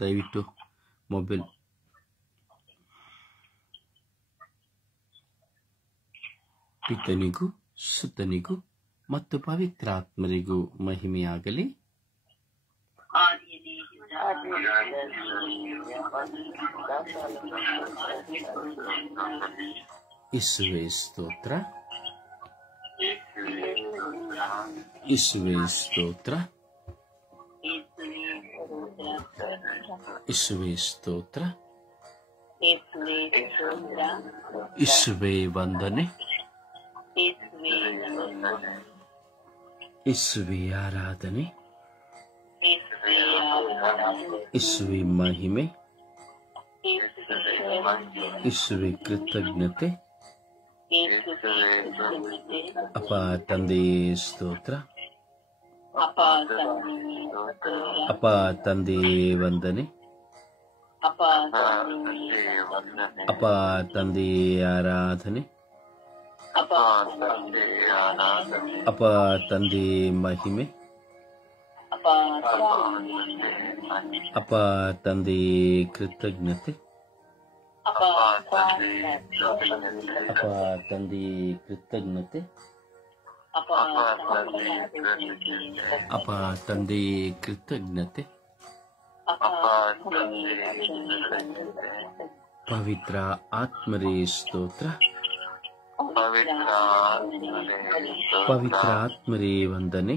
ದಯವಿಟ್ಟು ಮೊಬೈಲ್ ಪಿತನಿಗೂ ಸುತನಿಗೂ ಮತ್ತು ಪವಿತ್ರಾತ್ಮರಿಗೂ ಮಹಿಮೆಯಾಗಲಿ. ಯೇಸುವೇ ಸ್ತೋತ್ರ, ಯೇಸುವೇ ಸ್ತೋತ್ರ, ಯೇಸುವೇ ಸ್ತೋತ್ರ, ಯೇಸುವೇ ವಂದನೆ, ಯೇಸುವೇ ಆರಾಧನೆ, ಯೇಸುವೇ ಮಹಿಮೆ, ಯೇಸುವೇ ಕೃತಜ್ಞತೆ. ಅಪ್ಪ ತಂದೆಯೇ ಸ್ತೋತ್ರ, ಅಪ್ಪ ತಂದೆಯೇ ವಂದನೆ, ಅಪ್ಪ ತಂದೆಯೇ ಆರಾಧನೆ, ಅಪ್ಪ ತಂದೆಯೇ ಮಹಿಮೆ, ಅಪ್ಪ ತಂದೆಯೇ ಕೃತಜ್ಞತೆ, ಅಪ್ಪ ತಂದೆಯೇ ಕೃತಜ್ಞತೆ, ಅಪ್ಪ ತಂದೆಯೇ ಕೃತಜ್ಞತೆ. ಪವಿತ್ರ ಆತ್ಮರೇ ಸ್ತೋತ್ರ, ಪವಿತ್ರ ಆತ್ಮರೇ ವಂದನೆ,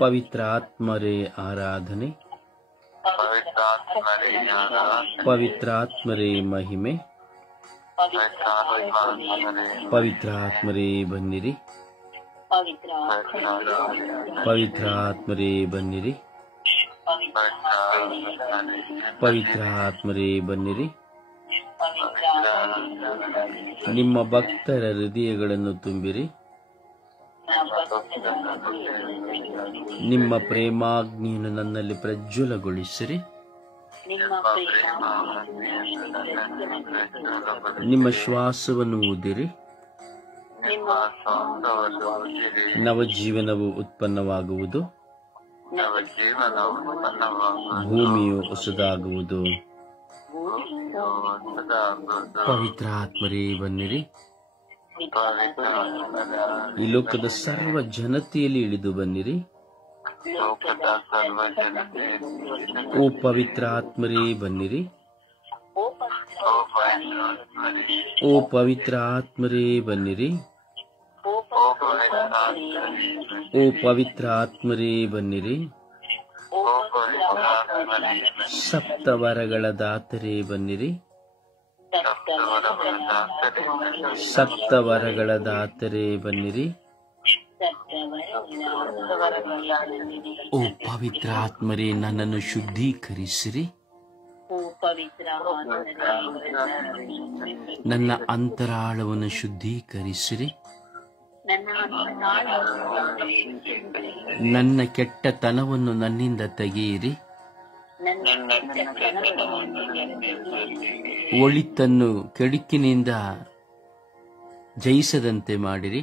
ಪವಿತ್ರ ಆತ್ಮರೇ ಆರಾಧನೆ, ಪವಿತ್ರ ಆತ್ಮರೇ ಮಹಿಮೆ, ಪವಿತ್ರ ಆತ್ಮರೇ ಬನ್ನಿರಿ, ಪವಿತ್ರ ಆತ್ಮರೇ ಬನ್ನಿರಿ, ಪವಿತ್ರ ಆತ್ಮರೇ ಬನ್ನಿರಿ. ನಿಮ್ಮ ಭಕ್ತರ ಹೃದಯಗಳನ್ನು ತುಂಬಿರಿ, ನಿಮ್ಮ ಪ್ರೇಮಾಗ್ನಿಯನ್ನು ನನ್ನಲ್ಲಿ ಪ್ರಜ್ವಲಗೊಳಿಸಿರಿ, ನಿಮ್ಮ ಶ್ವಾಸವನ್ನು ಊದಿರಿ, ನವಜೀವನವು ಉತ್ಪನ್ನವಾಗುವುದು, ಭೂಮಿಯು ಹೊಸದಾಗುವುದು. ಪವಿತ್ರ ಆತ್ಮರೇ ಬನ್ನಿರಿ, ಈ ಲೋಕದ ಸರ್ವ ಜನತೆಯಲ್ಲಿ ಇಳಿದು ಬನ್ನಿರಿ. ಓ ಪವಿತ್ರ ಆತ್ಮರೇ ಬನ್ನಿರಿ, ಓ ಪವಿತ್ರ ಆತ್ಮರೇ ಬನ್ನಿರಿ, ಓ ಪವಿತ್ರ ಆತ್ಮರೇ ಬನ್ನಿರಿ. ಸಪ್ತವರಗಳ ದಾತರೇ ಬನ್ನಿರಿ, ಸಪ್ತವರಗಳ ದಾತರೇ ಬನ್ನಿರಿ. ಓ ಪವಿತ್ರ ಆತ್ಮರೇ ನನ್ನನ್ನು ಶುದ್ಧೀಕರಿಸಿರಿ, ನನ್ನ ಅಂತರಾಳವನ್ನು ಶುದ್ಧೀಕರಿಸಿರಿ, ನನ್ನ ಕೆಟ್ಟತನವನ್ನು ನನ್ನಿಂದ ತೆಗೆಯಿರಿ, ಒಳಿತನ್ನು ಕೆಡುಕಿನಿಂದ ಜಯಿಸದಂತೆ ಮಾಡಿರಿ,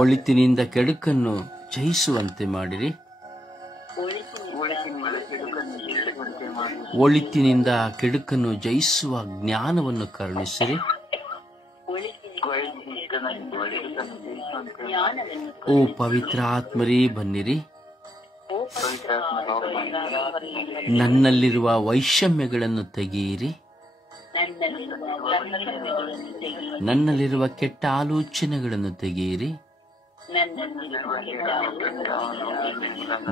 ಒಳಿತಿನಿಂದ ಕೆಡುಕನ್ನು ಜಯಿಸುವಂತೆ ಮಾಡಿರಿ, ಒಳಿತಿನಿಂದ ಕೆಡುಕನ್ನು ಜಯಿಸುವ ಜ್ಞಾನವನ್ನು ಕರುಣಿಸಿರಿ. ಓ ಪವಿತ್ರ ಆತ್ಮರೇ ಬನ್ನಿರಿ, ನನ್ನಲ್ಲಿರುವ ವೈಷಮ್ಯಗಳನ್ನು ತೆಗೆಯಿರಿ, ನನ್ನಲ್ಲಿರುವ ಕೆಟ್ಟ ಆಲೋಚನೆಗಳನ್ನು ತೆಗೆಯಿರಿ,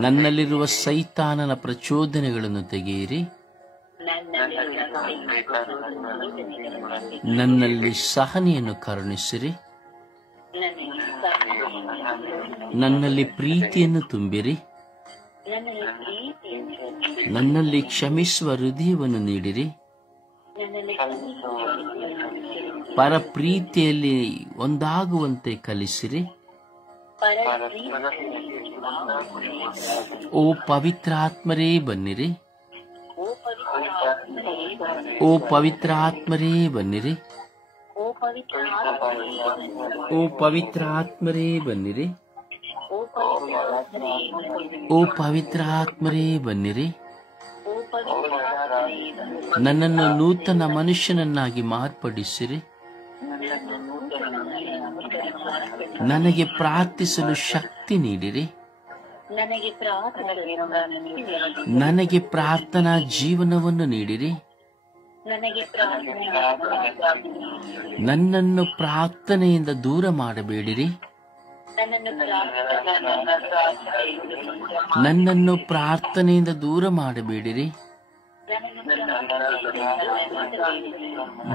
ನನ್ನಲ್ಲಿರುವ ಸೈತಾನನ ಪ್ರಚೋದನೆಗಳನ್ನು ತೆಗೆಯಿರಿ, ನನ್ನಲ್ಲಿ ಸಹನೆಯನ್ನು ಕರುಣಿಸಿರಿ, ನನ್ನಲ್ಲಿ ಪ್ರೀತಿಯನ್ನು ತುಂಬಿರಿ, ನನ್ನಲ್ಲಿ ಕ್ಷಮಿಸುವ ಹೃದಯವನ್ನು ನೀಡಿರಿ, ಪರಪ್ರೀತಿಯಲ್ಲಿ ಒಂದಾಗುವಂತೆ ಕಲಿಸಿರಿ. ಓ ಪವಿತ್ರ ಆತ್ಮರೇ ಬನ್ನಿರಿ, ಓ ಪವಿತ್ರ ಆತ್ಮರೇ ಬನ್ನಿರಿ, ಓ ಪವಿತ್ರ ಆತ್ಮರೇ ಬನ್ನಿರಿ. ಓ ಪವಿತ್ರ ಆತ್ಮರೇ ಬನ್ನಿರಿ, ನನ್ನನ್ನು ನೂತನ ಮನುಷ್ಯನನ್ನಾಗಿ ಮಾರ್ಪಡಿಸಿರಿ, ನನಗೆ ಪ್ರಾರ್ಥಿಸಲು ಶಕ್ತಿ ನೀಡಿರಿ, ನನಗೆ ಪ್ರಾರ್ಥನಾ ಜೀವನವನ್ನು ನೀಡಿರಿ, ನನ್ನನ್ನು ಪ್ರಾರ್ಥನೆಯಿಂದ ದೂರ ಮಾಡಬೇಡಿರಿ, ನನ್ನನ್ನು ಪ್ರಾರ್ಥನೆಯಿಂದ ದೂರ ಮಾಡಬೇಡಿರಿ.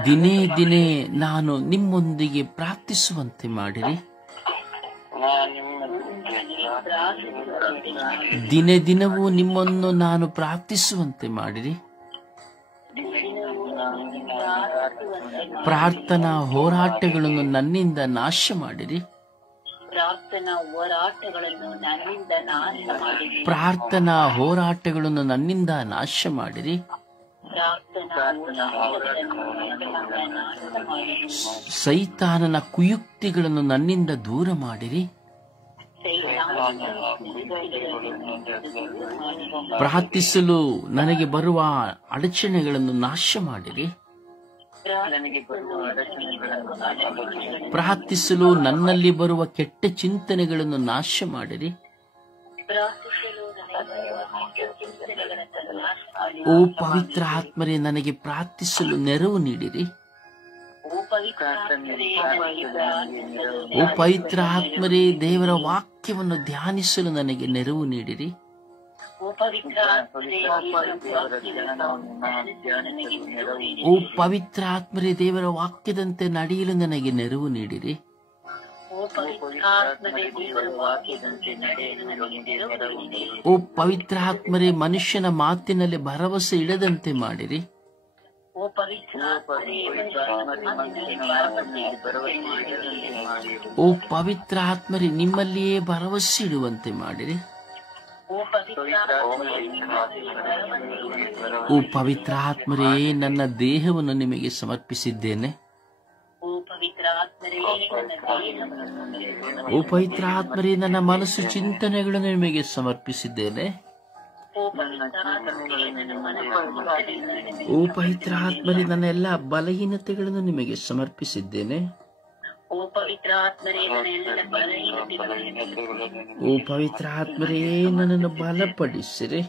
ದಿನೇ ದಿನೇ ನಾನು ನಿಮ್ಮೊಂದಿಗೆ ಪ್ರಾರ್ಥಿಸುವಂತೆ ಮಾಡಿರಿ, ದಿನೇ ದಿನವೂ ನಿಮ್ಮನ್ನು ನಾನು ಪ್ರಾರ್ಥಿಸುವಂತೆ ಮಾಡಿರಿ. ಪ್ರಾರ್ಥನಾ ಹೋರಾಟಗಳನ್ನು ನನ್ನಿಂದ ನಾಶ ಮಾಡಿರಿ, ಪ್ರಾರ್ಥನಾ ಹೋರಾಟಗಳನ್ನು ನನ್ನಿಂದ ನಾಶ ಮಾಡಿರಿ. ಸೈತಾನನ ಕುಯುಕ್ತಿಗಳನ್ನು ನನ್ನಿಂದ ದೂರ ಮಾಡಿರಿ. ಪ್ರಾರ್ಥಿಸಲು ನನಗೆ ಬರುವ ಅಡಚಣೆಗಳನ್ನು ನಾಶ ಮಾಡಿರಿ. ಪ್ರಾರ್ಥಿಸಲು ನನ್ನಲ್ಲಿ ಬರುವ ಕೆಟ್ಟ ಚಿಂತನೆಗಳನ್ನು ನಾಶ ಮಾಡಿರಿ. ಓ ಪವಿತ್ರ ಆತ್ಮರೇ, ನನಗೆ ಪ್ರಾರ್ಥಿಸಲು ನೆರವು ನೀಡಿರಿ. ಓ ಪವಿತ್ರ ಆತ್ಮರೇ, ದೇವರ ವಾಕ್ಯವನ್ನು ಧ್ಯಾನಿಸಲು ನನಗೆ ನೆರವು ನೀಡಿರಿ. ಓ ಪವಿತ್ರ ಆತ್ಮರೇ, ದೇವರ ವಾಕ್ಯದಂತೆ ನಡೆಯಲು ನನಗೆ ನೆರವು ನೀಡಿರಿ. ಓ ಪವಿತ್ರ ಆತ್ಮರೇ, ಮನುಷ್ಯನ ಮಾತಿನಲ್ಲಿ ಭರವಸೆ ಇಡದಂತೆ ಮಾಡಿರಿ. ಓ ಪವಿತ್ರ ಆತ್ಮರೇ, ನಿಮ್ಮಲ್ಲಿಯೇ ಭರವಸೆ ಇಡುವಂತೆ ಮಾಡಿರಿ. ಓ ಪವಿತ್ರ ಆತ್ಮರೇ, ನನ್ನ ದೇಹವನ್ನು ನಿಮಗೆ ಸಮರ್ಪಿಸಿದ್ದೇನೆ. ಓ ಪವಿತ್ರ ಆತ್ಮರೇ, ನನ್ನ ಮನಸ್ಸು ಚಿಂತನೆಗಳನ್ನು ನಿಮಗೆ ಸಮರ್ಪಿಸಿದ್ದೇನೆ. ಓ ಪವಿತ್ರ ಆತ್ಮರೇ, ನನ್ನ ಎಲ್ಲ ಬಲಹೀನತೆಗಳನ್ನು ನಿಮಗೆ ಸಮರ್ಪಿಸಿದ್ದೇನೆ. ಓ ಪವಿತ್ರ ಆತ್ಮರೇ, ನನ್ನನ್ನು ಬಲಪಡಿಸಿರಿ.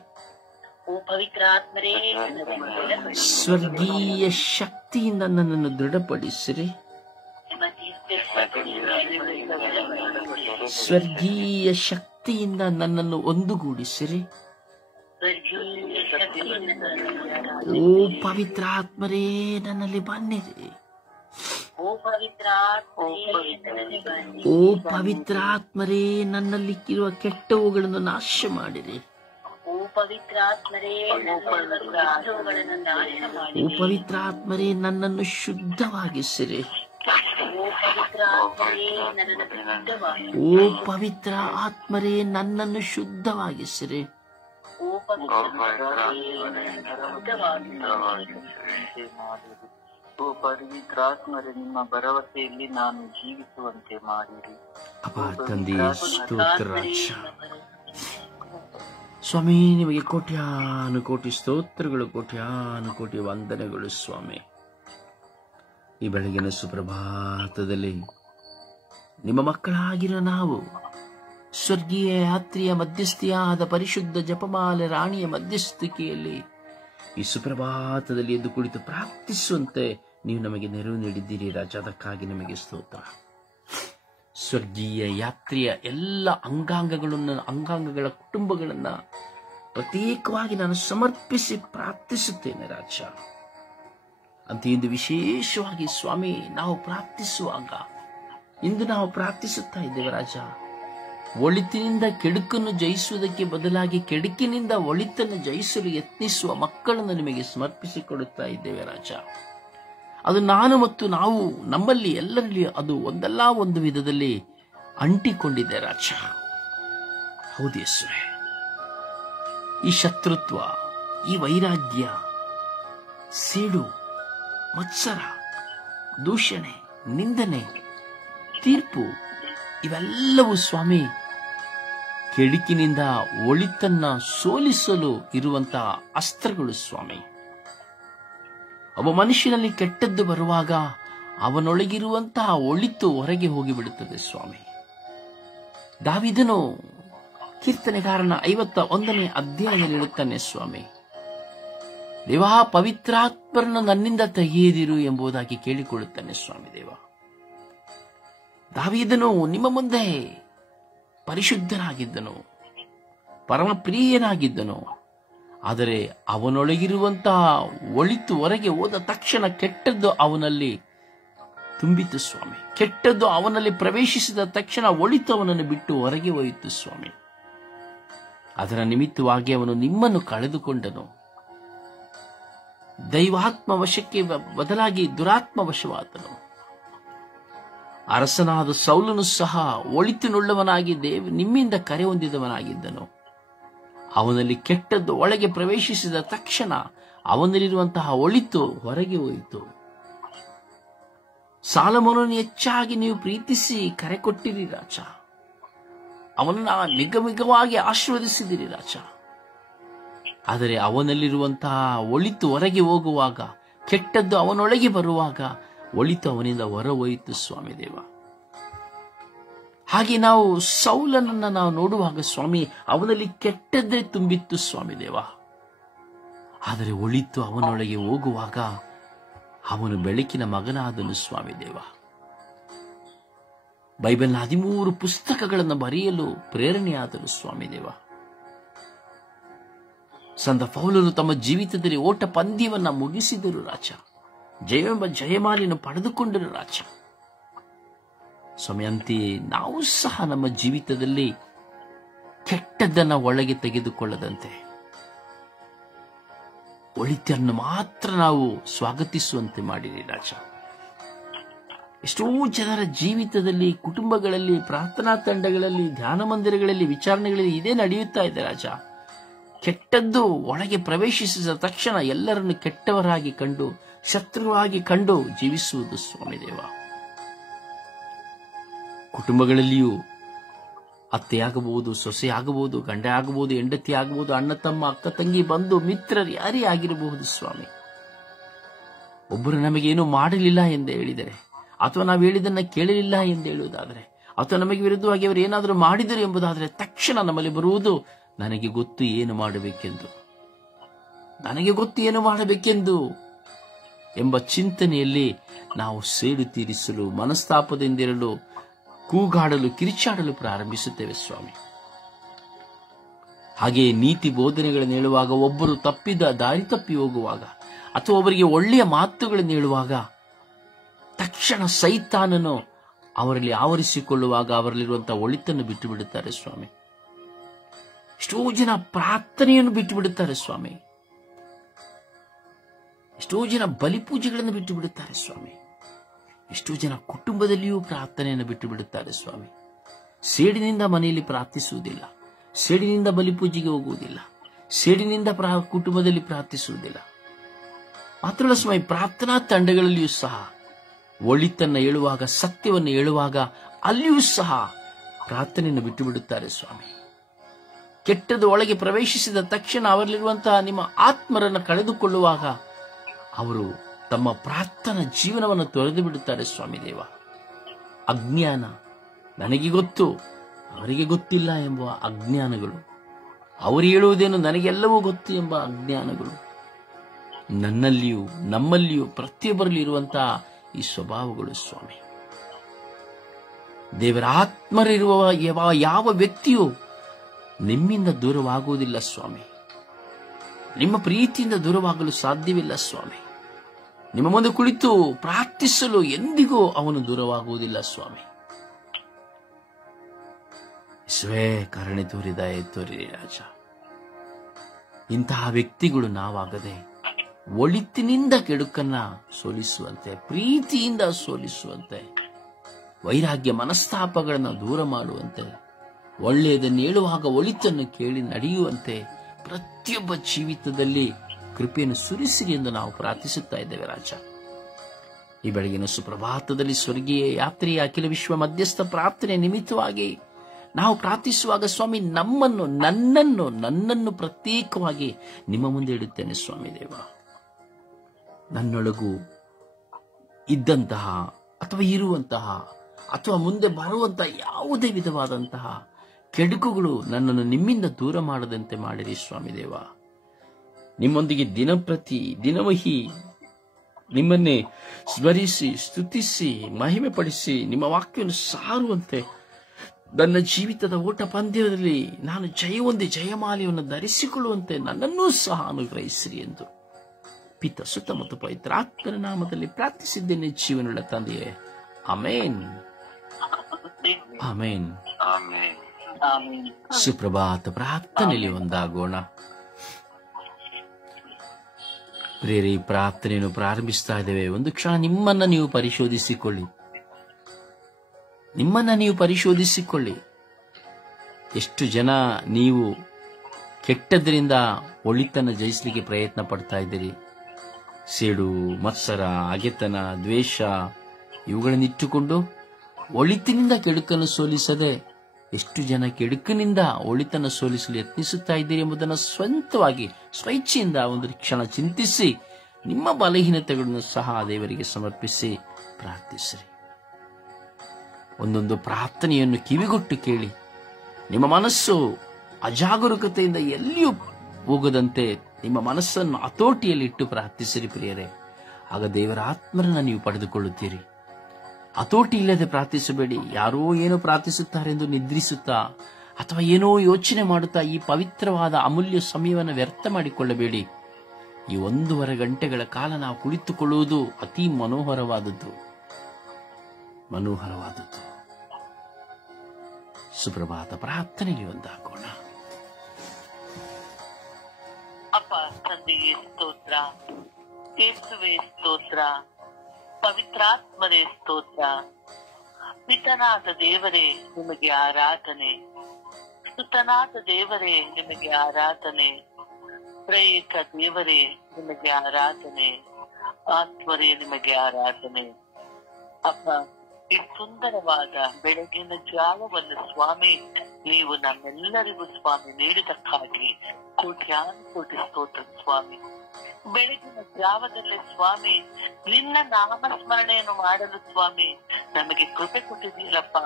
ಸ್ವರ್ಗೀಯ ಶಕ್ತಿಯಿಂದ ನನ್ನನ್ನು ದೃಢಪಡಿಸಿರಿ. ಸ್ವರ್ಗೀಯ ಶಕ್ತಿಯಿಂದ ನನ್ನನ್ನು ಒಂದುಗೂಡಿಸಿರಿ. ಓ ಪವಿತ್ರ ಆತ್ಮರೇ, ನನ್ನಲ್ಲಿ ಬನ್ನಿರಿ. ಓ ಪವಿತ್ರ ಆತ್ಮರೇ, ನನ್ನಲ್ಲಿ ಇರುವ ಕೆಟ್ಟವುಗಳನ್ನು ನಾಶ ಮಾಡಿರಿ. ಓ ಪವಿತ್ರ ಆತ್ಮರೇ, ನನ್ನನ್ನು ಶುದ್ಧವಾಗಿಸಿರಿ. ಓ ಪವಿತ್ರ ಆತ್ಮರೇ, ನನ್ನನ್ನು ಶುದ್ಧವಾಗಿಸಿರಿ. ಓ ಪವಿತ್ರಾತ್ಮರೇ, ನಿಮ್ಮ ಭರವಸೆಯಲ್ಲಿ ನಾನು ಜೀವಿಸುವಂತೆ ಮಾಡಿರಿ. ತಂದೆಯೇ, ಸ್ತೋತ್ರ ಸ್ವಾಮಿ. ನಿಮಗೆ ಕೋಟ್ಯಾನುಕೋಟಿ ಸ್ತೋತ್ರಗಳು, ಕೋಟ್ಯಾನುಕೋಟಿ ವಂದನೆಗಳು ಸ್ವಾಮಿ. ಈ ಬೆಳಗಿನ ಸುಪ್ರಭಾತದಲ್ಲಿ ನಿಮ್ಮ ಮಕ್ಕಳಾಗಿರೋ ನಾವು ಸ್ವರ್ಗೀಯ ಯಾತ್ರೆಯ ಮಧ್ಯಸ್ಥಿಯಾದ ಪರಿಶುದ್ಧ ಜಪಮಾಲೆ ರಾಣಿಯ ಮಧ್ಯಸ್ಥಿಕೆಯಲ್ಲಿ ಈ ಸುಪ್ರಭಾತದಲ್ಲಿ ಎದ್ದು ಕುಳಿತು ಪ್ರಾರ್ಥಿಸುವಂತೆ ನೀವು ನಮಗೆ ನೆರವು ನೀಡಿದ್ದೀರಿ ರಾಜ. ಅದಕ್ಕಾಗಿ ನಿಮಗೆ ಸ್ತೋತ್ರ. ಸ್ವರ್ಗೀಯ ಯಾತ್ರೆಯ ಎಲ್ಲ ಅಂಗಾಂಗಗಳ ಕುಟುಂಬಗಳನ್ನ ಪ್ರತ್ಯೇಕವಾಗಿ ನಾನು ಸಮರ್ಪಿಸಿ ಪ್ರಾರ್ಥಿಸುತ್ತೇನೆ ರಾಜ. ಅಂತ ಇಂದು ವಿಶೇಷವಾಗಿ ಸ್ವಾಮಿ, ನಾವು ಪ್ರಾರ್ಥಿಸುವಾಗ ಇಂದು ನಾವು ಪ್ರಾರ್ಥಿಸುತ್ತಾ ಇದ್ದೇವೆ ರಾಜ. ಒಳಿತಿನಿಂದ ಕೆಡುಕನ್ನು ಜಯಿಸುವುದಕ್ಕೆ ಬದಲಾಗಿ ಕೆಡುಕಿನಿಂದ ಒಳಿತನ್ನು ಜಯಿಸಲು ಯತ್ನಿಸುವ ಮಕ್ಕಳನ್ನು ನಿಮಗೆ ಸಮರ್ಪಿಸಿಕೊಡುತ್ತಾ ಇದ್ದೇವೆ ರಾಜ. ಅದು ನಾನು ಮತ್ತು ನಾವು, ನಮ್ಮಲ್ಲಿ ಎಲ್ಲರಲ್ಲಿ ಅದು ಒಂದಲ್ಲ ಒಂದು ವಿಧದಲ್ಲಿ ಅಂಟಿಕೊಂಡಿದೆ ರಾಜ. ಹೌದು ಯೇಸುವೆ, ಈ ಶತ್ರುತ್ವ, ಈ ವೈರಾಗ್ಯ, ಸೇಡು, ಮತ್ಸರ, ದೂಷಣೆ, ನಿಂದನೆ, ತೀರ್ಪು ಇವೆಲ್ಲವೂ ಸ್ವಾಮಿ ಕೆಡುಕಿನಿಂದ ಒಳಿತನ್ನ ಸೋಲಿಸಲು ಇರುವಂತಹ ಅಸ್ತ್ರಗಳು ಸ್ವಾಮಿ. ಒಬ್ಬ ಮನುಷ್ಯನಲ್ಲಿ ಕೆಟ್ಟದ್ದು ಬರುವಾಗ ಅವನೊಳಗಿರುವಂತಹ ಒಳಿತು ಹೊರಗೆ ಹೋಗಿಬಿಡುತ್ತದೆ ಸ್ವಾಮಿ. ದಾವೀದನು ಕೀರ್ತನೆಗಾರನ 51ನೇ ಅಧ್ಯಾಯದಲ್ಲಿ ಹೇಳುತ್ತಾನೆ ಸ್ವಾಮಿ, ದೇವಾ ಪವಿತ್ರಾತ್ಮರನ್ನು ನನ್ನಿಂದ ತೆಗೆಯದಿರು ಎಂಬುದಾಗಿ ಕೇಳಿಕೊಳ್ಳುತ್ತಾನೆ ಸ್ವಾಮಿ. ದೇವ ದಾವೀದನು ನಿಮ್ಮ ಮುಂದೆ ಪರಿಶುದ್ಧನಾಗಿದ್ದನು, ಪರಮ ಪ್ರಿಯನಾಗಿದ್ದನು. ಆದರೆ ಅವನೊಳಗಿರುವಂತಹ ಒಳಿತು ಹೊರಗೆ ಹೋದ ತಕ್ಷಣ ಕೆಟ್ಟದ್ದು ಅವನಲ್ಲಿ ತುಂಬಿತು ಸ್ವಾಮಿ. ಕೆಟ್ಟದ್ದು ಅವನಲ್ಲಿ ಪ್ರವೇಶಿಸಿದ ತಕ್ಷಣ ಒಳಿತು ಅವನನ್ನು ಬಿಟ್ಟು ಹೊರಗೆ ಹೋಯಿತು ಸ್ವಾಮಿ. ಅದರ ನಿಮಿತ್ತವಾಗಿ ಅವನು ನಿಮ್ಮನ್ನು ಕಳೆದುಕೊಂಡನು. ದೈವಾತ್ಮ ವಶಕ್ಕೆ ಬದಲಾಗಿ ದುರಾತ್ಮ ವಶವಾದನು. ಅರಸನಾದ ಸೌಲನು ಸಹ ಒಳಿತಿನುಳ್ಳವನಾಗಿ ನಿಮ್ಮಿಂದ ಕರೆ ಹೊಂದಿದವನಾಗಿದ್ದನು. ಅವನಲ್ಲಿ ಕೆಟ್ಟದ್ದು ಒಳಗೆ ಪ್ರವೇಶಿಸಿದ ತಕ್ಷಣ ಅವನಲ್ಲಿರುವಂತಹ ಒಳಿತು ಹೊರಗೆ ಹೋಯಿತು. ಸಾಲಮೋನನ್ನು ಹೆಚ್ಚಾಗಿ ನೀವು ಪ್ರೀತಿಸಿ ಕರೆ ಕೊಟ್ಟಿರಿ ರಾಜ. ಅವನನ್ನ ನಿಗಮಿಗವಾಗಿ ಆಶೀರ್ವದಿಸಿದಿರಿ ರಾಜ. ಆದರೆ ಅವನಲ್ಲಿರುವಂತಹ ಒಳಿತು ಹೊರಗೆ ಹೋಗುವಾಗ, ಕೆಟ್ಟದ್ದು ಅವನೊಳಗೆ ಬರುವಾಗ ಒಳಿತು ಅವನಿಂದ ಹೊರ ಹೋಯಿತು ಸ್ವಾಮಿ ದೇವ. ಹಾಗೆ ನಾವು ಸೌಲನನ್ನ ನಾವು ನೋಡುವಾಗ ಸ್ವಾಮಿ, ಅವನಲ್ಲಿ ಕೆಟ್ಟದ್ದೇ ತುಂಬಿತ್ತು ಸ್ವಾಮಿ ದೇವ. ಆದರೆ ಒಳಿತು ಅವನೊಳಗೆ ಹೋಗುವಾಗ ಅವನು ಬೆಳಕಿನ ಮಗನಾದನು ಸ್ವಾಮಿ ದೇವ. ಬೈಬಲ್ನ 13 ಪುಸ್ತಕಗಳನ್ನು ಬರೆಯಲು ಪ್ರೇರಣೆಯಾದರು ಸ್ವಾಮಿ ದೇವ. ಸಂತ ಪೌಲರು ತಮ್ಮ ಜೀವಿತದಲ್ಲಿ ಓಟ ಪಂದ್ಯವನ್ನ ಮುಗಿಸಿದರು ರಾಜ. ಜಯವೆಂಬ ಜಯಮಾಲಿಯನ್ನು ಪಡೆದುಕೊಂಡರು ರಾಜ. ಸ್ವಾಮಿ, ಅಂತೆಯೇ ನಾವು ಸಹ ನಮ್ಮ ಜೀವಿತದಲ್ಲಿ ಕೆಟ್ಟದ್ದನ್ನ ಒಳಗೆ ತೆಗೆದುಕೊಳ್ಳದಂತೆ ಒಳಿತನ್ನು ಮಾತ್ರ ನಾವು ಸ್ವಾಗತಿಸುವಂತೆ ಮಾಡಿರಿ ರಾಜ. ಎಷ್ಟೋ ಜನರ ಜೀವಿತದಲ್ಲಿ, ಕುಟುಂಬಗಳಲ್ಲಿ, ಪ್ರಾರ್ಥನಾ ತಂಡಗಳಲ್ಲಿ, ಧ್ಯಾನ ಮಂದಿರಗಳಲ್ಲಿ, ವಿಚಾರಣೆಗಳಲ್ಲಿ ಇದೇ ನಡೆಯುತ್ತಾ ಇದೆ ರಾಜ. ಕೆಟ್ಟದ್ದು ಒಳಗೆ ಪ್ರವೇಶಿಸಿದ ತಕ್ಷಣ ಎಲ್ಲರನ್ನು ಕೆಟ್ಟವರಾಗಿ ಕಂಡು, ಶತ್ರುವಾಗಿ ಕಂಡು ಜೀವಿಸುವುದು ಸ್ವಾಮಿ ದೇವ. ಕುಟುಂಬಗಳಲ್ಲಿಯೂ ಅತ್ತೆಯಾಗಬಹುದು, ಸೊಸೆ ಆಗಬಹುದು, ಗಂಡ ಆಗಬಹುದು, ಹೆಂಡತಿ ಆಗಬಹುದು, ಅಣ್ಣ ತಮ್ಮ, ಅಕ್ಕ ತಂಗಿ, ಬಂಧು ಮಿತ್ರರು ಯಾರೇ ಆಗಿರಬಹುದು ಸ್ವಾಮಿ. ಒಬ್ಬರು ನಮಗೇನು ಮಾಡಲಿಲ್ಲ ಎಂದು ಹೇಳಿದರೆ, ಅಥವಾ ನಾವು ಹೇಳಿದ್ದನ್ನ ಕೇಳಲಿಲ್ಲ ಎಂದು ಹೇಳುವುದಾದರೆ, ಅಥವಾ ನಮಗೆ ವಿರುದ್ಧವಾಗಿ ಅವರು ಏನಾದರೂ ಮಾಡಿದರು ಎಂಬುದಾದರೆ ತಕ್ಷಣ ನಮ್ಮಲ್ಲಿ ಬರುವುದು, ನನಗೆ ಗೊತ್ತು ಏನು ಮಾಡಬೇಕೆಂದು, ನನಗೆ ಗೊತ್ತು ಏನು ಮಾಡಬೇಕೆಂದು ಎಂಬ ಚಿಂತನೆಯಲ್ಲಿ ನಾವು ಸೇಡು ತೀರಿಸಲು, ಮನಸ್ತಾಪದಿಂದಿರಲು, ಕೂಗಾಡಲು, ಕಿರಿಚಾಡಲು ಪ್ರಾರಂಭಿಸುತ್ತೇವೆ ಸ್ವಾಮಿ. ಹಾಗೆಯೇ ನೀತಿ ಬೋಧನೆಗಳನ್ನು ಹೇಳುವಾಗ, ಒಬ್ಬರು ತಪ್ಪಿದ ದಾರಿ ತಪ್ಪಿ ಹೋಗುವಾಗ, ಅಥವಾ ಒಬ್ಬರಿಗೆ ಒಳ್ಳೆಯ ಮಾತುಗಳನ್ನು ಹೇಳುವಾಗ ತಕ್ಷಣ ಸೈತಾನನು ಅವರಲ್ಲಿ ಆವರಿಸಿಕೊಳ್ಳುವಾಗ ಅವರಲ್ಲಿರುವಂತಹ ಒಳಿತನ್ನು ಬಿಟ್ಟು ಬಿಡುತ್ತಾರೆ ಸ್ವಾಮಿ. ಎಷ್ಟೋ ಜನ ಪ್ರಾರ್ಥನೆಯನ್ನು ಬಿಟ್ಟು ಬಿಡುತ್ತಾರೆ ಸ್ವಾಮಿ. ಎಷ್ಟೋ ಜನ ಬಲಿಪೂಜೆಗಳನ್ನು ಬಿಟ್ಟು ಬಿಡುತ್ತಾರೆ ಸ್ವಾಮಿ. ಎಷ್ಟೋ ಜನ ಕುಟುಂಬದಲ್ಲಿಯೂ ಪ್ರಾರ್ಥನೆಯನ್ನು ಬಿಟ್ಟು ಬಿಡುತ್ತಾರೆ ಸ್ವಾಮಿ. ಸೇಡಿನಿಂದ ಮನೆಯಲ್ಲಿ ಪ್ರಾರ್ಥಿಸುವುದಿಲ್ಲ, ಸೇಡಿನಿಂದ ಬಲಿಪೂಜೆಗೆ ಹೋಗುವುದಿಲ್ಲ, ಸೇಡಿನಿಂದ ಕುಟುಂಬದಲ್ಲಿ ಪ್ರಾರ್ಥಿಸುವುದಿಲ್ಲ. ಮಾತ್ರವಲ್ಲ ಸ್ವಾಮಿ, ಪ್ರಾರ್ಥನಾ ತಂಡಗಳಲ್ಲಿಯೂ ಸಹ ಒಳಿತನ್ನು ಹೇಳುವಾಗ, ಸತ್ಯವನ್ನು ಹೇಳುವಾಗ ಅಲ್ಲಿಯೂ ಸಹ ಪ್ರಾರ್ಥನೆಯನ್ನು ಬಿಟ್ಟು ಬಿಡುತ್ತಾರೆ ಸ್ವಾಮಿ. ಕೆಟ್ಟದ್ದು ಒಳಗೆ ಪ್ರವೇಶಿಸಿದ ತಕ್ಷಣ ಅವರಲ್ಲಿರುವಂತಹ ನಿಮ್ಮ ಆತ್ಮರನ್ನು ಕಳೆದುಕೊಳ್ಳುವಾಗ ಅವರು ತಮ್ಮ ಪ್ರಾರ್ಥನಾ ಜೀವನವನ್ನು ತೊರೆದು ಬಿಡುತ್ತಾರೆ ಸ್ವಾಮಿ ದೇವ. ಅಜ್ಞಾನ, ನನಗೆ ಗೊತ್ತು ಅವರಿಗೆ ಗೊತ್ತಿಲ್ಲ ಎಂಬ ಅಜ್ಞಾನಗಳು, ಅವರು ಹೇಳುವುದೇನು ನನಗೆಲ್ಲವೂ ಗೊತ್ತು ಎಂಬ ಅಜ್ಞಾನಗಳು ನನ್ನಲ್ಲಿಯೂ ನಮ್ಮಲ್ಲಿಯೂ ಪ್ರತಿಯೊಬ್ಬರಲ್ಲಿ ಇರುವಂತಹ ಈ ಸ್ವಭಾವಗಳು ಸ್ವಾಮಿ. ದೇವರ ಆತ್ಮರಿರುವ ಯಾವ ವ್ಯಕ್ತಿಯೂ ನಿಮ್ಮಿಂದ ದೂರವಾಗುವುದಿಲ್ಲ ಸ್ವಾಮಿ. ನಿಮ್ಮ ಪ್ರೀತಿಯಿಂದ ದೂರವಾಗಲು ಸಾಧ್ಯವಿಲ್ಲ ಸ್ವಾಮಿ. ನಿಮ್ಮ ಮುಂದೆ ಕುಳಿತು ಪ್ರಾರ್ಥಿಸಲು ಎಂದಿಗೂ ಅವನು ದೂರವಾಗುವುದಿಲ್ಲ ಸ್ವಾಮಿ. ಇಸುವೆ ಕರುಣೆ ತೋರಿ, ದಯೆ ತೋರಿರಿ ರಾಜ. ಇಂತಹ ವ್ಯಕ್ತಿಗಳು ನಾವಾಗದೆ ಒಳಿತಿನಿಂದ ಕೆಡುಕನ್ನ ಸೋಲಿಸುವಂತೆ, ಪ್ರೀತಿಯಿಂದ ಸೋಲಿಸುವಂತೆ, ವೈರಾಗ್ಯ ಮನಸ್ತಾಪಗಳನ್ನು ದೂರ ಮಾಡುವಂತೆ, ಒಳ್ಳೆಯದನ್ನು ಹೇಳುವಾಗ ಒಳಿತನ್ನು ಕೇಳಿ ನಡೆಯುವಂತೆ ಪ್ರತಿಯೊಬ್ಬ ಜೀವಿತದಲ್ಲಿ ಕೃಪೆಯನ್ನು ಸುರಿಸಿರಿ ಎಂದು ನಾವು ಪ್ರಾರ್ಥಿಸುತ್ತಾ ಇದ್ದೇವೆ ರಾಜ. ಈ ಬೆಳಗಿನ ಸುಪ್ರಭಾತದಲ್ಲಿ ಸ್ವರ್ಗೀಯ ಯಾತ್ರೆಯ ಅಖಿಲ ವಿಶ್ವ ಮಧ್ಯಸ್ಥ ಪ್ರಾರ್ಥನೆ ನಿಮಿತ್ತವಾಗಿ ನಾವು ಪ್ರಾರ್ಥಿಸುವಾಗ ಸ್ವಾಮಿ ನನ್ನನ್ನು ಪ್ರತ್ಯೇಕವಾಗಿ ನಿಮ್ಮ ಮುಂದೆ ಇಡುತ್ತೇನೆ ಸ್ವಾಮಿ ದೇವ. ನನ್ನೊಳಗೂ ಇದ್ದಂತಹ ಅಥವಾ ಇರುವಂತಹ ಅಥವಾ ಮುಂದೆ ಬರುವಂತಹ ಯಾವುದೇ ವಿಧವಾದಂತಹ ಕೆಡುಕುಗಳು ನನ್ನನ್ನು ನಿಮ್ಮಿಂದ ದೂರ ಮಾಡದಂತೆ ಮಾಡಿರಿ ಸ್ವಾಮಿ ದೇವ. ನಿಮ್ಮೊಂದಿಗೆ ದಿನವಹಿ ನಿಮ್ಮನ್ನೇ ಸ್ಮರಿಸಿ ಸ್ತುತಿಸಿ ಮಹಿಮೆ ಪಡಿಸಿ ನಿಮ್ಮ ವಾಕ್ಯವನ್ನು ಸಾರುವಂತೆ ನನ್ನ ಜೀವಿತದ ಓಟ ಪಂದ್ಯದಲ್ಲಿ ನಾನು ಜಯವೊಂದಿ ಜಯಮಾಲೆಯನ್ನು ಧರಿಸಿಕೊಳ್ಳುವಂತೆ ನನ್ನನ್ನೂ ಸಹ ಅನುಗ್ರಹಿಸಿರಿ ಎಂದು ಪಿತ ಸುತ್ತ ಮತ್ತು ಪವಿತ್ರಾತ್ಮನ ನಾಮದಲ್ಲಿ ಪ್ರಾರ್ಥಿಸಿದ್ದೇನೆ ಜೀವನವುಳ್ಳ ತಂದೆಯೇ. ಆಮೇನ್, ಆಮೇನ್. ಸುಪ್ರಭಾತ ಪ್ರಾರ್ಥನೆಯಲ್ಲಿ ಒಂದಾಗೋಣ. ಪ್ರಿಯರೇ, ಪ್ರಾರ್ಥನೆಯನ್ನು ಪ್ರಾರಂಭಿಸ್ತಾ ಇದ್ದೇವೆ. ಒಂದು ಕ್ಷಣ ನಿಮ್ಮನ್ನ ನೀವು ಪರಿಶೋಧಿಸಿಕೊಳ್ಳಿ. ಎಷ್ಟು ಜನ ನೀವು ಕೆಟ್ಟದ್ರಿಂದ ಒಳಿತನ ಜಯಿಸಲಿಕ್ಕೆ ಪ್ರಯತ್ನ ಪಡ್ತಾ ಇದ್ದೀರಿ? ಸೇಡು, ಮತ್ಸರ, ಅಗೆತನ, ದ್ವೇಷ ಇವುಗಳನ್ನಿಟ್ಟುಕೊಂಡು ಒಳಿತಿನಿಂದ ಕೆಡುಕನ್ನು ಸೋಲಿಸದೆ ಎಷ್ಟು ಜನ ಕೆಡುಕಿನಿಂದ ಒಳಿತನ್ನು ಸೋಲಿಸಲು ಯತ್ನಿಸುತ್ತಾ ಇದ್ದೀರಿ ಎಂಬುದನ್ನು ಸ್ವಂತವಾಗಿ ಸ್ವಇಚ್ಛೆಯಿಂದ ಒಂದು ಕ್ಷಣ ಚಿಂತಿಸಿ ನಿಮ್ಮ ಬಲಹೀನತೆಗಳನ್ನು ಸಹ ದೇವರಿಗೆ ಸಮರ್ಪಿಸಿ ಪ್ರಾರ್ಥಿಸಿರಿ. ಒಂದೊಂದು ಪ್ರಾರ್ಥನೆಯನ್ನು ಕಿವಿಗೊಟ್ಟು ಕೇಳಿ. ನಿಮ್ಮ ಮನಸ್ಸು ಅಜಾಗರೂಕತೆಯಿಂದ ಎಲ್ಲಿಯೂ ಹೋಗದಂತೆ ನಿಮ್ಮ ಮನಸ್ಸನ್ನು ಹತೋಟಿಯಲ್ಲಿಟ್ಟು ಪ್ರಾರ್ಥಿಸಿರಿ ಪ್ರಿಯರೇ. ಆಗ ದೇವರ ಆತ್ಮರನ್ನು ನೀವು ಪಡೆದುಕೊಳ್ಳುತ್ತೀರಿ. ಹತೋಟಿ ಇಲ್ಲದೆ ಪ್ರಾರ್ಥಿಸಬೇಡಿ. ಯಾರೋ ಏನೋ ಪ್ರಾರ್ಥಿಸುತ್ತಾರೆಂದು ನಿದ್ರಿಸುತ್ತಾ ಅಥವಾ ಏನೋ ಯೋಚನೆ ಮಾಡುತ್ತಾ ಈ ಪವಿತ್ರವಾದ ಅಮೂಲ್ಯ ಸಮಯವನ್ನು ವ್ಯರ್ಥ ಮಾಡಿಕೊಳ್ಳಬೇಡಿ. ಈ 1.5 ಗಂಟೆಗಳ ಕಾಲ ನಾವು ಕುಳಿತುಕೊಳ್ಳುವುದು ಅತಿ ಮನೋಹರವಾದದ್ದು. ಸುಪ್ರಭಾತ ಪ್ರಾರ್ಥನೆಗೆ ಒಂದಾಗೋಣ. ಅಪ್ಪ ತಂದೆಗೆ ಸ್ತೋತ್ರ, ಯೇಸುವೆ ಸ್ತೋತ್ರ, ಪವಿತ್ರಾತ್ಮರೇ ಸ್ತೋತ್ರ. ಪಿತನಾದ ದೇವರೇ ನಿಮಗೆ ಆರಾಧನೆ, ಸುತನಾದ ದೇವರೇ ನಿಮಗೆ ಆರಾಧನೆ, ತ್ರೈಕ ದೇವರೇ ನಿಮಗೆ ಆರಾಧನೆ, ಆತ್ಮರೇ ನಿಮಗೆ ಆರಾಧನೆ. ಅಪ್ಪ, ಈ ಸುಂದರವಾದ ಬೆಳಗಿನ ಜಾವವನ್ನು ಸ್ವಾಮಿ ನೀವು ನಮ್ಮೆಲ್ಲರಿಗೂ ಸ್ವಾಮಿ ನೀಡಿದಕ್ಕಾಗಿ ಕೋಟಿ ಸ್ತೋತ್ರ ಸ್ವಾಮಿ. ಬೆಳಗಿನ ಜಾವದಲ್ಲೇ ಸ್ವಾಮಿ ನಿನ್ನ ನಾಮಸ್ಮರಣೆಯನ್ನು ಮಾಡಲು ಸ್ವಾಮಿ ನಮಗೆ ಕೃಪೆ ಕೊಟ್ಟಿದ್ದೀರಪ್ಪ,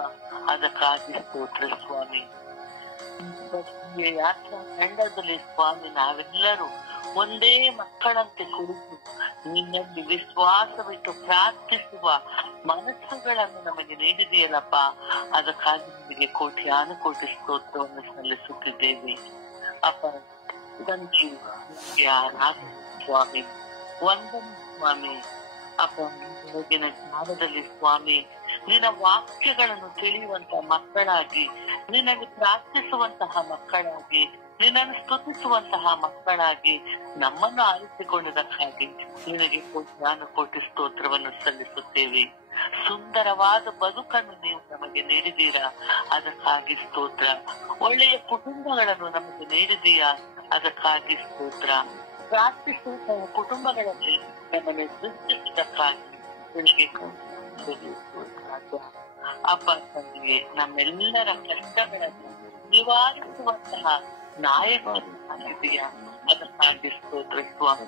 ಅದಕ್ಕಾಗಿ ಸ್ತೋತ್ರ ಸ್ವಾಮಿ. ಯಾತ್ರಾ ತಂಡದಲ್ಲಿ ಸ್ವಾಮಿ ನಾವೆಲ್ಲರೂ ಒಂದೇ ಮಕ್ಕಳಂತೆ ಕುಳಿತು ನಿನ್ನಲ್ಲಿ ವಿಶ್ವಾಸವಿಟ್ಟು ಪ್ರಾರ್ಥಿಸುವ ಮನಸ್ಸುಗಳನ್ನು ನಮಗೆ ನೀಡಿದೆಯಲ್ಲಪ್ಪ, ಅದಕ್ಕಾಗಿ ನಿಮಗೆ ಕೋಟಿ ಸ್ತೋತ್ರವನ್ನು ಸಲ್ಲಿಸುತ್ತಿದ್ದೇವೆ ಅಪ್ಪ. ಸ್ವಾಮಿ ವಂದನೆ ಸ್ವಾಮಿ. ಅಪ್ಪ, ಬೆಳಗಿನ ಜ್ಞಾನದಲ್ಲಿ ಸ್ವಾಮಿ ನಿನ್ನ ವಾಕ್ಯಗಳನ್ನು ತಿಳಿಯುವಂತಹ ಮಕ್ಕಳಾಗಿ, ನಿನ್ನನ್ನು ಪ್ರಾರ್ಥಿಸುವಂತಹ ಮಕ್ಕಳಾಗಿ, ನಿನ್ನನ್ನು ಸ್ತುತಿಸುವಂತಹ ಮಕ್ಕಳಾಗಿ ನಮ್ಮನ್ನು ಆರಿಸಿಕೊಂಡದಕ್ಕಾಗಿ ನಿನಗೆ ಕೋಟಿ ಸ್ತೋತ್ರವನ್ನು ಸಲ್ಲಿಸುತ್ತೇವೆ. ಸುಂದರವಾದ ಬದುಕನ್ನು ನೀವು ನಮಗೆ ನೀಡಿದ್ದೀರಾ, ಅದಕ್ಕಾಗಿ ಸ್ತೋತ್ರ. ಒಳ್ಳೆಯ ಕುಟುಂಬಗಳನ್ನು ನಮಗೆ ನೀಡಿದೀಯಾ, ಅದಕ್ಕಾಗಿ ಸ್ತೋತ್ರ. ಪ್ರಾರ್ಥಿಸುವ ಕುಟುಂಬಗಳಲ್ಲಿ ನಮ್ಮನ್ನು ಸೃಷ್ಟಿಸಿದಕ್ಕಾಗಿ ನಿನಗೆ ಅಪ್ಪ ತಂದೆಯೇ, ನಮ್ಮೆಲ್ಲರ ಕಷ್ಟಗಳನ್ನು ನಿವಾರಿಸುವಂತಹ ನಾಯಕನಾಗಿದೆಯಾ, ಅದಕ್ಕಾಗಿ ಸ್ತೋತ್ರ ಸ್ವಾಮಿ.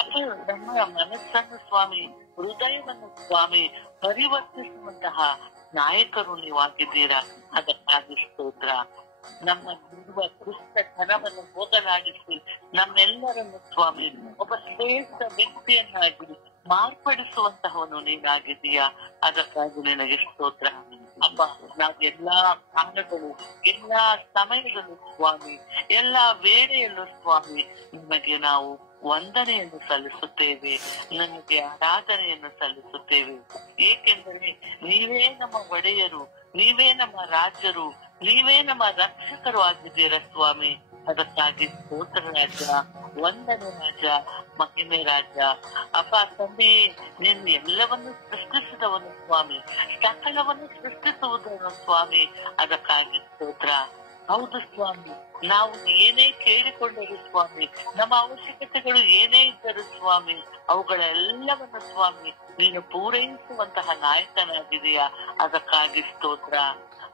ಅಪ್ಪ, ನಮ್ಮ ಮನಸ್ಸನ್ನು ಸ್ವಾಮಿ, ಹೃದಯವನ್ನು ಸ್ವಾಮಿ ಪರಿವರ್ತಿಸುವಂತಹ ನಾಯಕರು ನೀವಾಗಿದ್ದೀರಾ, ಅದಕ್ಕಾಗಿ ಸ್ತೋತ್ರ. ನಮ್ಮ ಇರುವ ದುಷ್ಟತನವನ್ನು ಹೋಗಲಾಡಿಸಿ ನಮ್ಮೆಲ್ಲರನ್ನು ಸ್ವಾಮಿ ಒಬ್ಬ ಶ್ರೇಷ್ಠ ವ್ಯಕ್ತಿಯನ್ನಾಗಿ ಮಾರ್ಪಡಿಸುವಂತಹವನು ನೀನಾಗಿದ್ದೀಯಾ, ಅದಕ್ಕಾಗಿ ನಿನಗೆ ಸ್ತೋತ್ರ ಅಪ್ಪ. ನಾವೆಲ್ಲಾ ಕಾಲಗಳು, ಎಲ್ಲಾ ಸಮಯದಲ್ಲೂ ಸ್ವಾಮಿ, ಎಲ್ಲಾ ವೇಳೆಯಲ್ಲೂ ಸ್ವಾಮಿ ನಿಮಗೆ ನಾವು ವಂದನೆಯನ್ನು ಸಲ್ಲಿಸುತ್ತೇವೆ, ನನಗೆ ಆರಾಧನೆಯನ್ನು ಸಲ್ಲಿಸುತ್ತೇವೆ. ಏಕೆಂದರೆ ನೀವೇ ನಮ್ಮ ಒಡೆಯರು, ನೀವೇ ನಮ್ಮ ರಾಜರು, ನೀವೇ ನಮ್ಮ ರಕ್ಷಕರು ಆಗಿದ್ದೀರ ಸ್ವಾಮಿ. ಅದಕ್ಕಾಗಿ ಸ್ತೋತ್ರ ರಾಜ, ವಂದನೆ ರಾಜ, ಮಹಿಮೆ ರಾಜ. ಅಪ್ಪ ತಂದೆ, ನೀನು ಎಲ್ಲವನ್ನು ಸೃಷ್ಟಿಸಿದವನು ಸ್ವಾಮಿ, ಸಕಲವನ್ನು ಸೃಷ್ಟಿಸುವುದನ್ನು ಸ್ವಾಮಿ, ಅದಕ್ಕಾಗಿ ಸ್ತೋತ್ರ. ಹೌದು ಸ್ವಾಮಿ, ನಾವು ಏನೇ ಕೇಳಿಕೊಂಡರು ಸ್ವಾಮಿ, ನಮ್ಮ ಅವಶ್ಯಕತೆಗಳು ಏನೇ ಇದ್ದರು ಸ್ವಾಮಿ, ಅವುಗಳೆಲ್ಲವನ್ನು ಸ್ವಾಮಿ ನೀನು ಪೂರೈಸುವಂತಹ ನಾಯಕನಾಗಿದೆಯಾ, ಅದಕ್ಕಾಗಿ ಸ್ತೋತ್ರ.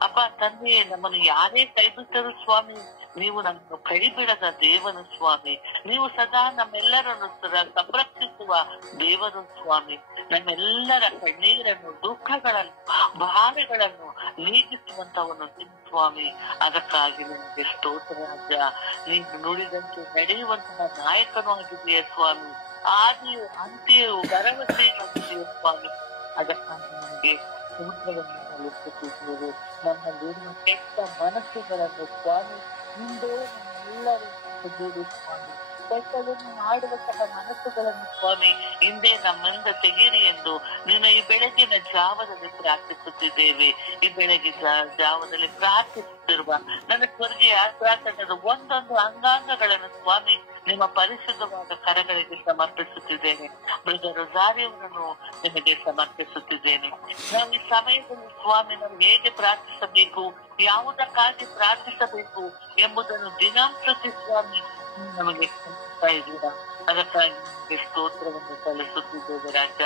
ಅಪ್ಪ ತಂದೆಯೇ, ನಮ್ಮನ್ನು ಯಾರೇ ಕೈ ಬಿಟ್ಟರು ಸ್ವಾಮಿ, ನೀವು ನಮ್ಮನ್ನು ಕೈ ಬಿಡದ ದೇವನು ಸ್ವಾಮಿ. ನೀವು ಸದಾ ನಮ್ಮೆಲ್ಲರನ್ನು ಸಂರಕ್ಷಿಸುವ ದೇವರು ಸ್ವಾಮಿ. ನಮ್ಮೆಲ್ಲರ ಕಣ್ಣೀರನ್ನು, ದುಃಖಗಳನ್ನು, ಭಾರಗಳನ್ನು ನೀಗಿಸುವಂತವನು ಸ್ವಾಮಿ. ಅದಕ್ಕಾಗಿ ನಿಮಗೆ ಸ್ತೋತ್ರ ರಾಜ. ನೀವು ನುಡಿದಂತೆ ನಡೆಯುವಂತಹ ನಾಯಕನೂ ಆಗಿದೆಯಾ ಸ್ವಾಮಿ. ಆದಿಯು ಅಂತ್ಯವು ಭರವಸೆಯೂ ಆಗಿದೆಯಾ ಸ್ವಾಮಿ. ಅದಕ್ಕಾಗಿ ನಮಗೆ ಸ್ತೋತ್ರವನ್ನು ಸಲ್ಲಿಸುತ್ತಿದ್ದೇವೆ. ನಮ್ಮಲ್ಲಿರುವ ಕೆಟ್ಟ ಮನಸ್ಸುಗಳನ್ನು ಸ್ವಾಮಿ ಹಿಂದೆ ನಮ್ಮೆಲ್ಲರೂ ತೆಗೆದು ಸ್ವಾಮಿ. ಕೆಟ್ಟದನ್ನು ಮಾಡುವಂತಹ ಮನಸ್ಸುಗಳನ್ನು ಸ್ವಾಮಿ ಹಿಂದೆ ನಮ್ಮಿಂದ ತೆಗೀರಿ ಎಂದು ನಿನ್ನ ಈ ಬೆಳಗಿನ ಜಾವದಲ್ಲಿ ಪ್ರಾರ್ಥಿಸುತ್ತಿದ್ದೇವೆ. ಈ ಬೆಳಗಿನ ಜಾವದಲ್ಲಿ ಪ್ರಾರ್ಥಿಸುತ್ತಿರುವ ನನ್ನ ಸ್ವರ್ಗೀಯ ಪ್ರಾರ್ಥನೆಯ ಒಂದೊಂದು ಅಂಗಾಂಗಗಳನ್ನು ಸ್ವಾಮಿ ನಿಮ್ಮ ಪರಿಶುದ್ಧವಾದ ಕರಗಳಿಗೆ ಸಮರ್ಪಿಸುತ್ತಿದ್ದೇನೆ. ಬ್ರದರ್ ರೋಸಾರಿಯವರನ್ನು ನಿಮಗೆ ಸಮರ್ಪಿಸುತ್ತಿದ್ದೇನೆ. ನಾವು ಈ ಸಮಯದಲ್ಲಿ ಸ್ವಾಮಿ ನಾವು ಹೇಗೆ ಪ್ರಾರ್ಥಿಸಬೇಕು, ಯಾವುದಕ್ಕಾಗಿ ಪ್ರಾರ್ಥಿಸಬೇಕು ಎಂಬುದನ್ನು ದಿನಂಪ್ರತಿ ಸ್ವಾಮಿ ನಮಗೆ ಕಲಿಸ್ತಾ ಇದ್ದೀರಾ. ಅದಕ್ಕಾಗಿ ನಿಮಗೆ ಸ್ತೋತ್ರವನ್ನು ಸಲ್ಲಿಸುತ್ತಿದ್ದೇವೆ ರಾಜ.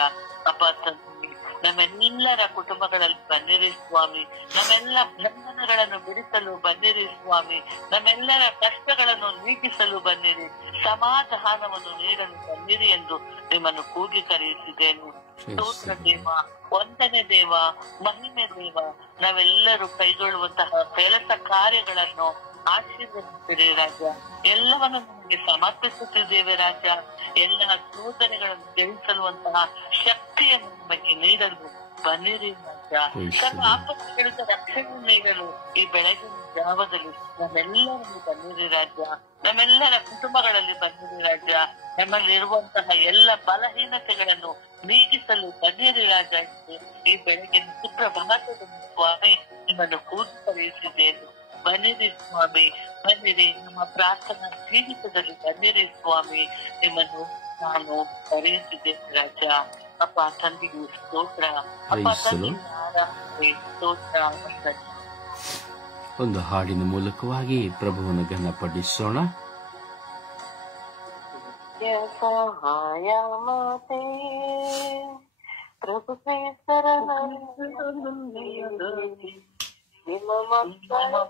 ಅಪ್ಪ ತಂದೆ, ನಮ್ಮೆಲ್ಲರ ಕುಟುಂಬಗಳಲ್ಲಿ ಬನ್ನಿರಿ ಸ್ವಾಮಿ. ನಮ್ಮೆಲ್ಲ ಬಂಧನಗಳನ್ನು ಬಿಡಿಸಲು ಬನ್ನಿರಿ ಸ್ವಾಮಿ. ನಮ್ಮೆಲ್ಲರ ಕಷ್ಟಗಳನ್ನು ನೀಗಿಸಲು ಬನ್ನಿರಿ. ಸಮಾಧಾನವನ್ನು ನೀಡಲು ಬನ್ನಿರಿ ಎಂದು ನಿಮ್ಮನ್ನು ಕೂಗಿ ಕರೆಯುತ್ತಿದ್ದೇನೆ. ಸ್ತೋತ್ರ ದೇವ, ವಂದನೆ ದೇವ, ಮಹಿಮೆ ದೇವ. ನಾವೆಲ್ಲರೂ ಕೈಗೊಳ್ಳುವಂತಹ ಕೆಲಸ ಕಾರ್ಯಗಳನ್ನು ಆಶೀರ್ವದಿಸಿರಿ ರಾಜ. ಎಲ್ಲವನ್ನು ನಮಗೆ ಸಮರ್ಪಿಸುತ್ತಿದ್ದೇವೆ ರಾಜ. ಎಲ್ಲ ಶೋಧನೆಗಳನ್ನು ಜಯಿಸಲುವಂತಹ ಶಕ್ತಿಯನ್ನು ನಮಗೆ ನೀಡಲು ಬನ್ನಿರಿ ರಾಜ. ಸರ್ವ ಆಪತ್ತುಗಳಿಂದ ರಕ್ಷಣೆ ನೀಡಲು ಈ ಬೆಳಗಿನ ಜಾವದಲ್ಲಿ ನಮ್ಮೆಲ್ಲರನ್ನು ಬನ್ನಿರಿ ರಾಜ. ನಮ್ಮೆಲ್ಲರ ಕುಟುಂಬಗಳಲ್ಲಿ ಬನ್ನಿರಿ ರಾಜ. ನಮ್ಮಲ್ಲಿರುವಂತಹ ಎಲ್ಲ ಬಲಹೀನತೆಗಳನ್ನು ನೀಗಿಸಲು ಬನ್ನಿರಿ ರಾಜ. ಈ ಬೆಳಗಿನ ಸುಪ್ರಭಾತದಲ್ಲಿ ಸ್ವಾಮಿ ನಿಮ್ಮನ್ನು ಕೂಗಿ ಕರೆಯುತ್ತಿದ್ದೇನೆ. ಬನ್ನಿರಿ ಸ್ವಾಮಿ, ಬನ್ನಿರಿ. ನಮ್ಮ ಪ್ರಾರ್ಥನಾ ಜೀವಿತದಲ್ಲಿ ಬನ್ನಿರಿ ಸ್ವಾಮಿ. ನಿಮ್ಮನ್ನು ನಾನು ಕರೆಯುತ್ತಿದ್ದೇನೆ ರಾಜ. ಅಪ್ಪ ತಂದೆಗೆ ಸ್ತೋತ್ರ. ಅಪ್ಪ ತಂದೆಗೆ ಆರಾಧನೆ, ಸ್ತೋತ್ರ. ಒಂದು ಹಾಡಿನ ಮೂಲಕವಾಗಿ ಪ್ರಭುವನ್ನು ಘನಪಡಿಸೋಣ. ಸಹಾಯ ಮಾತೆ ಪ್ರಭು ನಿಮ್ಮ ಮಕ್ಕಳು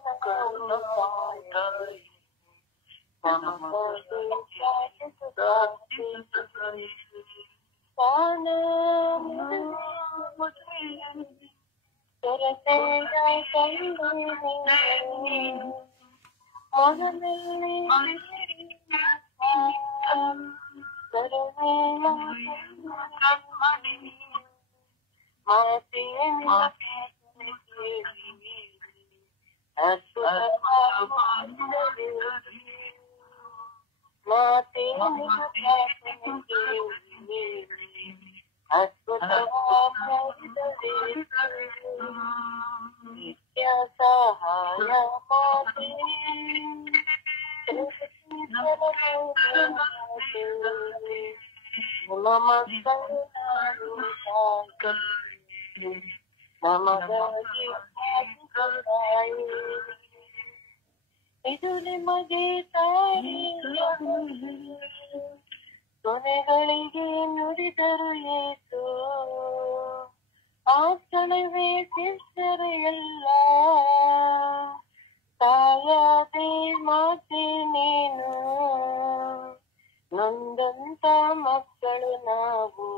ನಿತ್ಯ ಸಹಾಯ ಮಾತೆ ನಿಮ್ಮ ಮಕ್ಕಳು ನಮಗಾಗಿ ಇದು ನಿಮಗೆ ತಾಯಿ ಕೊನೆಗಳಿಗೆ ನುಡಿದರು ಏಸು ಆ ಕ್ಷಣವೇ ಶಿಷ್ಯರು ಎಲ್ಲ ತಾಯಾದೆ ಮಾತೆ ನೀನು ನೊಂದಂತ ಮಕ್ಕಳು ನಾವು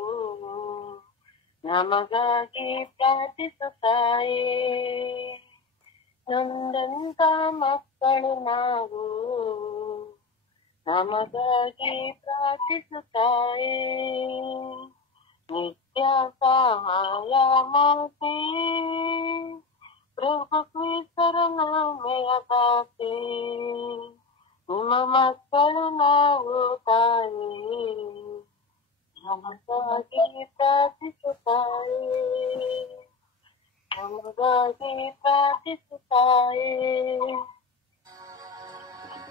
ನಮಗಾಗಿ ಪ್ರಾರ್ಥಿಸುತ್ತಾಯೇ ನೊಂದಂತ ಮಕ್ಕಳು ನಾವು ನಮಗಾಗಿ ಪ್ರಾರ್ಥಿಸುತ್ತಾಯೇ ನಿತ್ಯ ಸಹಾಯ ಮಾತೆ ಪ್ರಭು ಕ್ರಿಸ್ತರ ನಾಮೆಯ ದಾತೆ ನಿಮ್ಮ ಮಕ್ಕಳು ನಾವು ತಾಯಿ ನಮಗಾಗಿ ಪ್ರಾರ್ಥಿಸುತ್ತಾಯೇ ನಮಗಾಗಿ ಪ್ರಾರ್ಥಿಸುತ್ತಾಯೇ.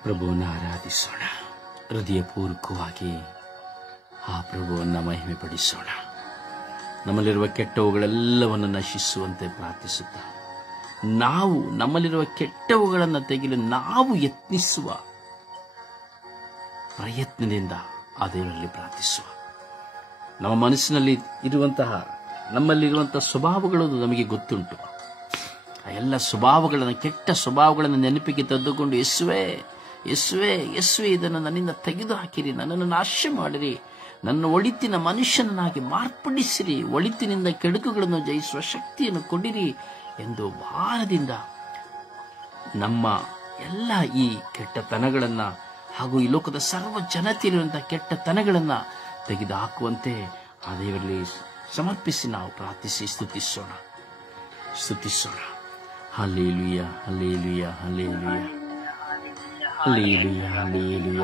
ಪ್ರಭುವನ್ನು ಆರಾಧಿಸೋಣ. ಹೃದಯಪೂರ್ವಕವಾಗಿ ಆ ಪ್ರಭುವನ್ನು ಮಹಿಮೆ ಪಡಿಸೋಣ. ನಮ್ಮಲ್ಲಿರುವ ಕೆಟ್ಟವುಗಳೆಲ್ಲವನ್ನು ನಶಿಸುವಂತೆ ಪ್ರಾರ್ಥಿಸುತ್ತ ನಾವು ನಮ್ಮಲ್ಲಿರುವ ಕೆಟ್ಟವುಗಳನ್ನು ತೆಗೆಯಲು ನಾವು ಯತ್ನಿಸುವ ಪ್ರಯತ್ನದಿಂದ ಆ ದೇವರಲ್ಲಿ ಪ್ರಾರ್ಥಿಸುವ. ನಮ್ಮ ಮನಸ್ಸಿನಲ್ಲಿ ನಮ್ಮಲ್ಲಿರುವಂತಹ ಸ್ವಭಾವಗಳು ನಮಗೆ ಗೊತ್ತುಂಟು. ಆ ಎಲ್ಲ ಸ್ವಭಾವಗಳನ್ನು, ಕೆಟ್ಟ ಸ್ವಭಾವಗಳನ್ನು ನೆನಪಿಗೆ ತಂದುಕೊಂಡು ಯೇಸುವೇ ಯೇಸುವೇ ಯೇಸುವೆ, ಇದನ್ನು ನನ್ನಿಂದ ತೆಗೆದು ಹಾಕಿರಿ, ನನ್ನನ್ನು ನಾಶ ಮಾಡಿರಿ, ನನ್ನ ಒಳಿತಿನ ಮನುಷ್ಯನನ್ನಾಗಿ ಮಾರ್ಪಡಿಸಿರಿ, ಒಳಿತಿನಿಂದ ಕೆಡುಕುಗಳನ್ನು ಜಯಿಸುವ ಶಕ್ತಿಯನ್ನು ಕೊಡಿರಿ ಎಂದು ಭಾರದಿಂದ ನಮ್ಮ ಎಲ್ಲ ಈ ಕೆಟ್ಟತನಗಳನ್ನ ಹಾಗೂ ಈ ಲೋಕದ ಸರ್ವ ಜನತೆಯಲ್ಲಿರುವಂತಹ ಕೆಟ್ಟತನಗಳನ್ನ ತೆಗೆದು ಹಾಕುವಂತೆ ಆ ದೇವರಲ್ಲಿ ಸಮರ್ಪಿಸಿ ನಾವು ಪ್ರಾರ್ಥಿಸಿ ಸ್ತುತಿಸೋಣ. Hallelujah hallelujah hallelujah hallelujah hallelujah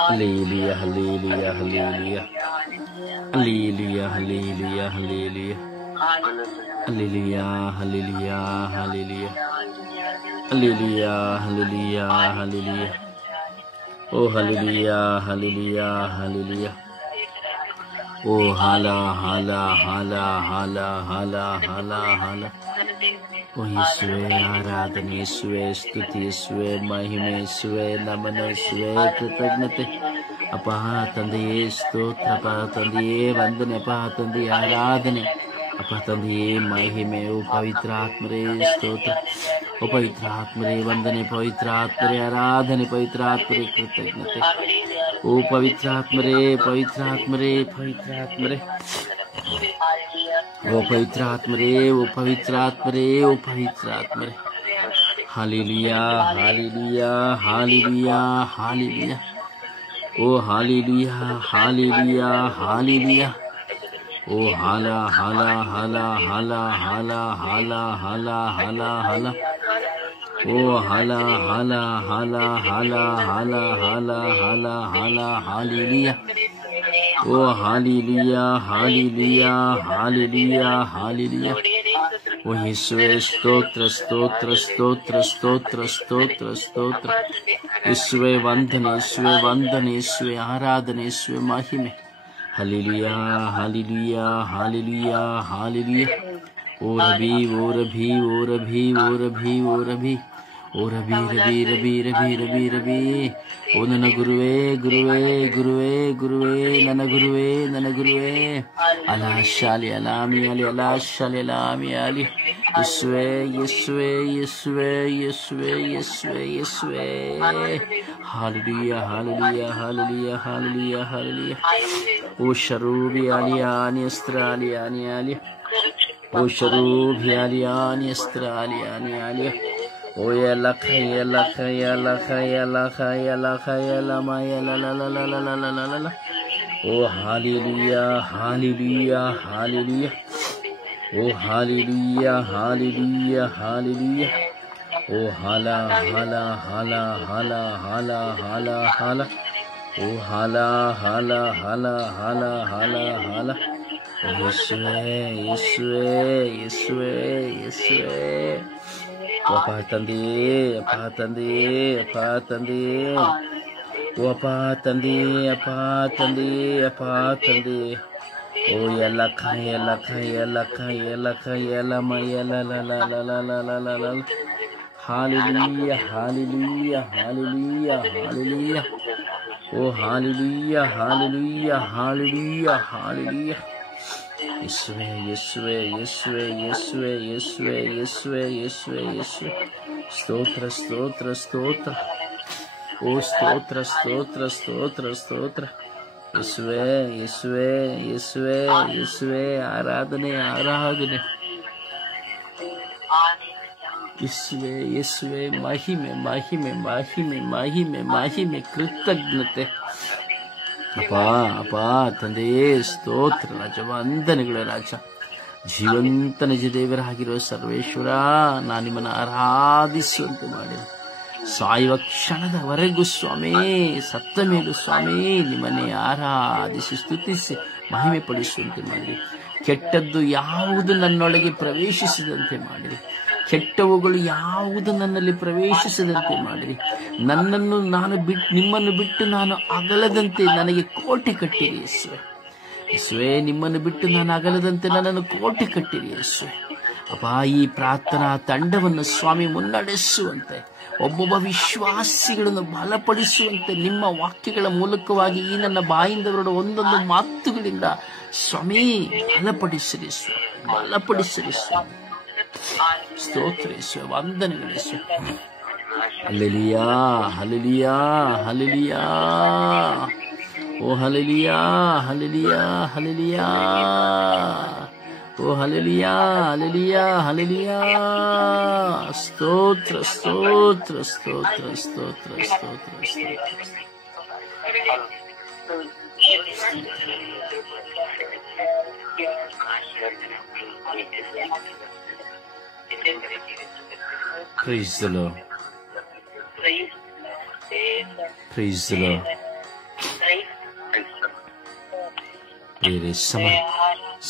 hallelujah hallelujah hallelujah hallelujah hallelujah hallelujah hallelujah hallelujah hallelujah hallelujah hallelujah hallelujah ಓ ಹಲ್ಲೇಲೂಯ ಹಲ್ಲೇಲೂಯ ಹಲ್ಲೇಲೂಯ ಓ ಹಾಲ ಹಾಲ ಹಾಲ ಹಾಲ ಹಾಲ ಹಾಲ ಹಾಲ ಓ ಯೇಸುವೆ ಆರಾಧನೆ, ಯೇಸುವೆ ಸ್ತುತಿ, ಯೇಸುವೆ ಮಹಿಮೆ, ಯೇಸುವೆ ನಮನ, ಯೇಸುವೆ ಕೃತಜ್ಞತೆ. ಅಪ್ಪ ತಂದೆಯೇ ಸ್ತೋತ್ರ, ಅಪ್ಪ ತಂದೆಯೇ ವಂದನೆ, ಅಪ್ಪ ತಂದೆಯೇ ಆರಾಧನೆ, ಅಪ್ಪ ತಂದೆಯೇ ಮಹಿಮೆ. ಓ ಪವಿತ್ರ ಆತ್ಮರೇ ಸ್ತೋತ್ರ, ಓ ಪವಿತ್ರ ಆತ್ಮರೇ ವಂದನೆ, ಪವಿತ್ರ ಆತ್ಮರೇ ಆರಾಧನೆ, ಪವಿತ್ರ ಆತ್ಮರೇ ಕೃತಜ್ಞತೆ. ಓ ಪವಿತ್ರ ಆತ್ಮರೇ, ಪವಿತ್ರ ಆತ್ಮರೇ, ಪವಿತ್ರ ಆತ್ಮರೇ, ಓ ಪವಿತ್ರ ಆತ್ಮರೇ, ಓ ಪವಿತ್ರ ಆತ್ಮರೇ, ಓ ಪವಿತ್ರ ಆತ್ಮರೇ. ಹಾಲೆಲೂಯ ಹಾಲೆಲೂಯ ಹಾಲೆಲೂಯ ಹಾಲೆಲೂಯ ಓ ಹಾಲೆಲೂಯ ಹಾಲೆಲೂಯ ಹಾಲೆಲೂಯ ಓ ಹಾಲ ಹಾಲ ಹಾಲ ಹಾಲ ಹಾಲ ಹಾಲ ಹಾಲ ಹಾಲ ಹಾಲ ಓ ಹಾಲ ಹಾಲ ಹಾಲ ಹಾಲ ಹಾಲ ಹಾಲ ಹಾಲ ಹಾಲ ಹಾಲೆಲೂಯ ಓ ಹಾಲೆಲೂಯ ಹಾಲೆಲೂಯ ಹಾಲೆಲೂಯ ಹಾಲೆಲೂಯ ಓ ಯೇಸುವೆ ಸ್ತೋತ್ರ ಸ್ತೋತ್ರ ಸ್ತೋತ್ರ ಸ್ತೋತ್ರ ಸ್ತೋತ್ರ ಸ್ತೋತ್ರ. ಯೇಸುವೆ ವಂದನೆ, ಯೇಸುವೆ ವಂದನೆ, ಯೇಸುವೆ ಆರಾಧನೆ, ಯೇಸುವೆ ಮಹಿಮೆ. ಹಾಲೆಲೂಯ ಹಾಲೆಲೂಯ ಹಾಲೆಲೂಯ ಹಾಲೆಲೂಯ ಓ ರಬಿ ಓ ರಬಿ ಓ ರಬಿ ಓ ರಬಿ ಓ ರಬಿ ಓ ರಬಿ ರಬಿ ರಬಿ ರಬಿ ರಬಿ ರಬಿ ಓ ನನ್ನ ಗುರುವೇ ಗುರುವೇ ಗುರುವೇ ಗುರುವೇ ನನ್ನ ಗುರುವೇ ನನ್ನ ಗುರುವೇ. ಅಲಾ ಶಾಲಿ ಅಲಾಮಿ ಅಲಿ ಅಲಾ ಶಾಲಿ ಅಲಾಮಿ ಅಲಿ. ಯೇಸುವೆ ಯೇಸುವೆ ಯೇಸುವೆ ಯೇಸುವೆ ಯೇಸುವೆ ಯೇಸುವೆ. Hallelujah hallelujah hallelujah hallelujah hallelujah ಓ ಶರೂಬಿ ಅಲಿಯಾನಿ ಅಸ್ತ್ರ ಅಲಿಯಾನಿ ಅಲಿ ಓ ಶರೂಬಿ ಅಲಿಯಾನಿ ಅಸ್ತ್ರ ಅಲಿಯಾನಿ ಅಲಿ ಓ ಯಲಖ ಯಲಖ ಯಲಖ ಯಲಖ ಯಲಖ ಯಲಮ ಯಲಲಲಲಲಲಲಲ ಓ ಹಾಲೆಲೂಯ ಹಾಲೆಲೂಯ ಹಾಲೆಲೂಯ ಓ ಹಾಲೆಲೂಯ ಹಾಲೆಲೂಯ ಹಾಲೆಲೂಯ ಓ ಹಾಲ ಹಾಲ ಹಾಲ ಹಾಲ ಹಾಲ ಹಾಲ ಹಾಲ ಓ ಹಾಲ ಹಾಲ ಹಾಲ ಹಾಲ ಹಾಲ ಹಾಲ ಯೇಸುವೆ ಯೇಸುವೆ ಯೇಸುವೆ ಯೇಸುವೆ. ಅಪ್ಪ ತಂದೆಯೇ ಅಪ್ಪ ತಂದೆಯೇ ಅಪ್ಪ ತಂದೆಯೇ ಓ ಅಪ್ಪ ತಂದೆಯೇ ಅಪ್ಪ ತಂದೆಯೇ ಅಪ್ಪ ತಂದೆಯೇ ಓ ಯಲಖ ಯಲಖ ಯಲಖ ಯಲಖ ಯಲಮ ಯಲಲಲಲಲಲಲಲ. ಹಾಲೆಲೂಯ ಹಾಲೆಲೂಯ ಹಾಲೆಲೂಯ ಹಾಲೆಲೂಯ ಓ ಹಾಲೆಲೂಯ ಹಾಲೆಲೂಯ ಹಾಲೆಲೂಯ ಹಾಲೆಲೂಯ. ಯೇಸುವೆ ಯೇಸುವೆ ಯೇಸುವೆ ಯೇಸುವೆ ಯೇಸುವೆ ಯೇಸುವೆ ಯೇಸುವೆ ಯೇಸುವೆ. ಸ್ತೋತ್ರ ಸ್ತೋತ್ರ ಸ್ತೋತ್ರ ಓ ಸ್ತೋತ್ರ ಸ್ತೋತ್ರ ಸ್ತೋತ್ರ ಸ್ತೋತ್ರ. ಯೇಸುವೆ ಯೇಸುವೆ ಯೇಸುವೆ ಯೇಸುವೆ ಆರಾಧನೆ ಆರಾಧನೆ. ಯೇಸುವೆ ಯೇಸುವೆ ಮಹಿಮೆ ಮಹಿಮೆ ಮಹಿಮೆ ಮಹಿಮೆ ಮಹಿಮೆ ಕೃತಜ್ಞತೆ. ಅಪ್ಪ ಅಪ್ಪ ತಂದೆಯೇ ಸ್ತೋತ್ರ ರಾಜ ವಂದನೆಗಳು ರಾಜ. ಜೀವಂತ ನಿಜ ದೇವರಾಗಿರುವ ಸರ್ವೇಶ್ವರ, ನಾನು ನಿಮ್ಮನ್ನು ಆರಾಧಿಸುವಂತೆ ಮಾಡಿದೆ. ಸಾಯುವ ಕ್ಷಣದವರೆಗೂ ಸ್ವಾಮಿ, ಸತ್ತ ಮೇಲೂ ಸ್ವಾಮಿ ನಿಮ್ಮನ್ನೇ ಆರಾಧಿಸಿ ಸ್ತುತಿಸಿ ಮಹಿಮೆ ಪಡಿಸುವಂತೆ ಮಾಡಿರಿ. ಕೆಟ್ಟದ್ದು ಯಾವುದು ನನ್ನೊಳಗೆ ಪ್ರವೇಶಿಸದಂತೆ ಮಾಡಿರಿ. ಕೆಟ್ಟವುಗಳು ಯಾವುದು ನನ್ನಲ್ಲಿ ಪ್ರವೇಶಿಸದಂತೆ ಮಾಡಿರಿ. ನನ್ನನ್ನು ನಾನು ನಿಮ್ಮನ್ನು ಬಿಟ್ಟು ನಾನು ಅಗಲದಂತೆ ನನಗೆ ಕೋಟೆ ಕಟ್ಟಿರಿ ಯೇಸುವೆ. ಯೇಸುವೆ ನಿಮ್ಮನ್ನು ಬಿಟ್ಟು ನಾನು ಅಗಲದಂತೆ ನನ್ನನ್ನು ಕೋಟೆ ಕಟ್ಟಿರಿ ಯೇಸುವೆ. ಅಪ್ಪ ಈ ಪ್ರಾರ್ಥನಾ ತಂಡವನ್ನು ಸ್ವಾಮಿ ಮುನ್ನಡೆಸುವಂತೆ, ಒಬ್ಬೊಬ್ಬ ವಿಶ್ವಾಸಿಗಳನ್ನು ಬಲಪಡಿಸುವಂತೆ ನಿಮ್ಮ ವಾಕ್ಯಗಳ ಮೂಲಕವಾಗಿ ಈ ನನ್ನ ಬಾಯಿಂದ ಹೊರಡುವ ಒಂದೊಂದು ಮಾತುಗಳಿಂದ ಸ್ವಾಮಿ ಬಲಪಡಿಸಿರಿ ಸ್ವಾಮಿ, ಬಲಪಡಿಸಿರಿ ಸ್ವಾಮಿ. ಸ್ತೋತ್ರ ಯೇಸುವೆ, ವಂದನೆಗಳು ಯೇಸುವೆ. Hallelujah, hallelujah, hallelujah. ಓ ಹಲ್ಲೆಲೂಯಾ, ಹಲ್ಲೆಲೂಯಾ, ಹಲ್ಲೆಲೂಯಾ. ಓ ಹಲ್ಲೆಲೂಯಾ, ಹಲ್ಲೆಲೂಯಾ, ಹಲ್ಲೆಲೂಯಾ. ಸ್ತೋತ್ರ, ಸ್ತೋತ್ರ, ಸ್ತೋತ್ರ, ಸ್ತೋತ್ರ, ಸ್ತೋತ್ರ, ಸ್ತೋತ್ರ. Praise the Lord. Praise the Lord. ಪ್ರಿಯರೇ,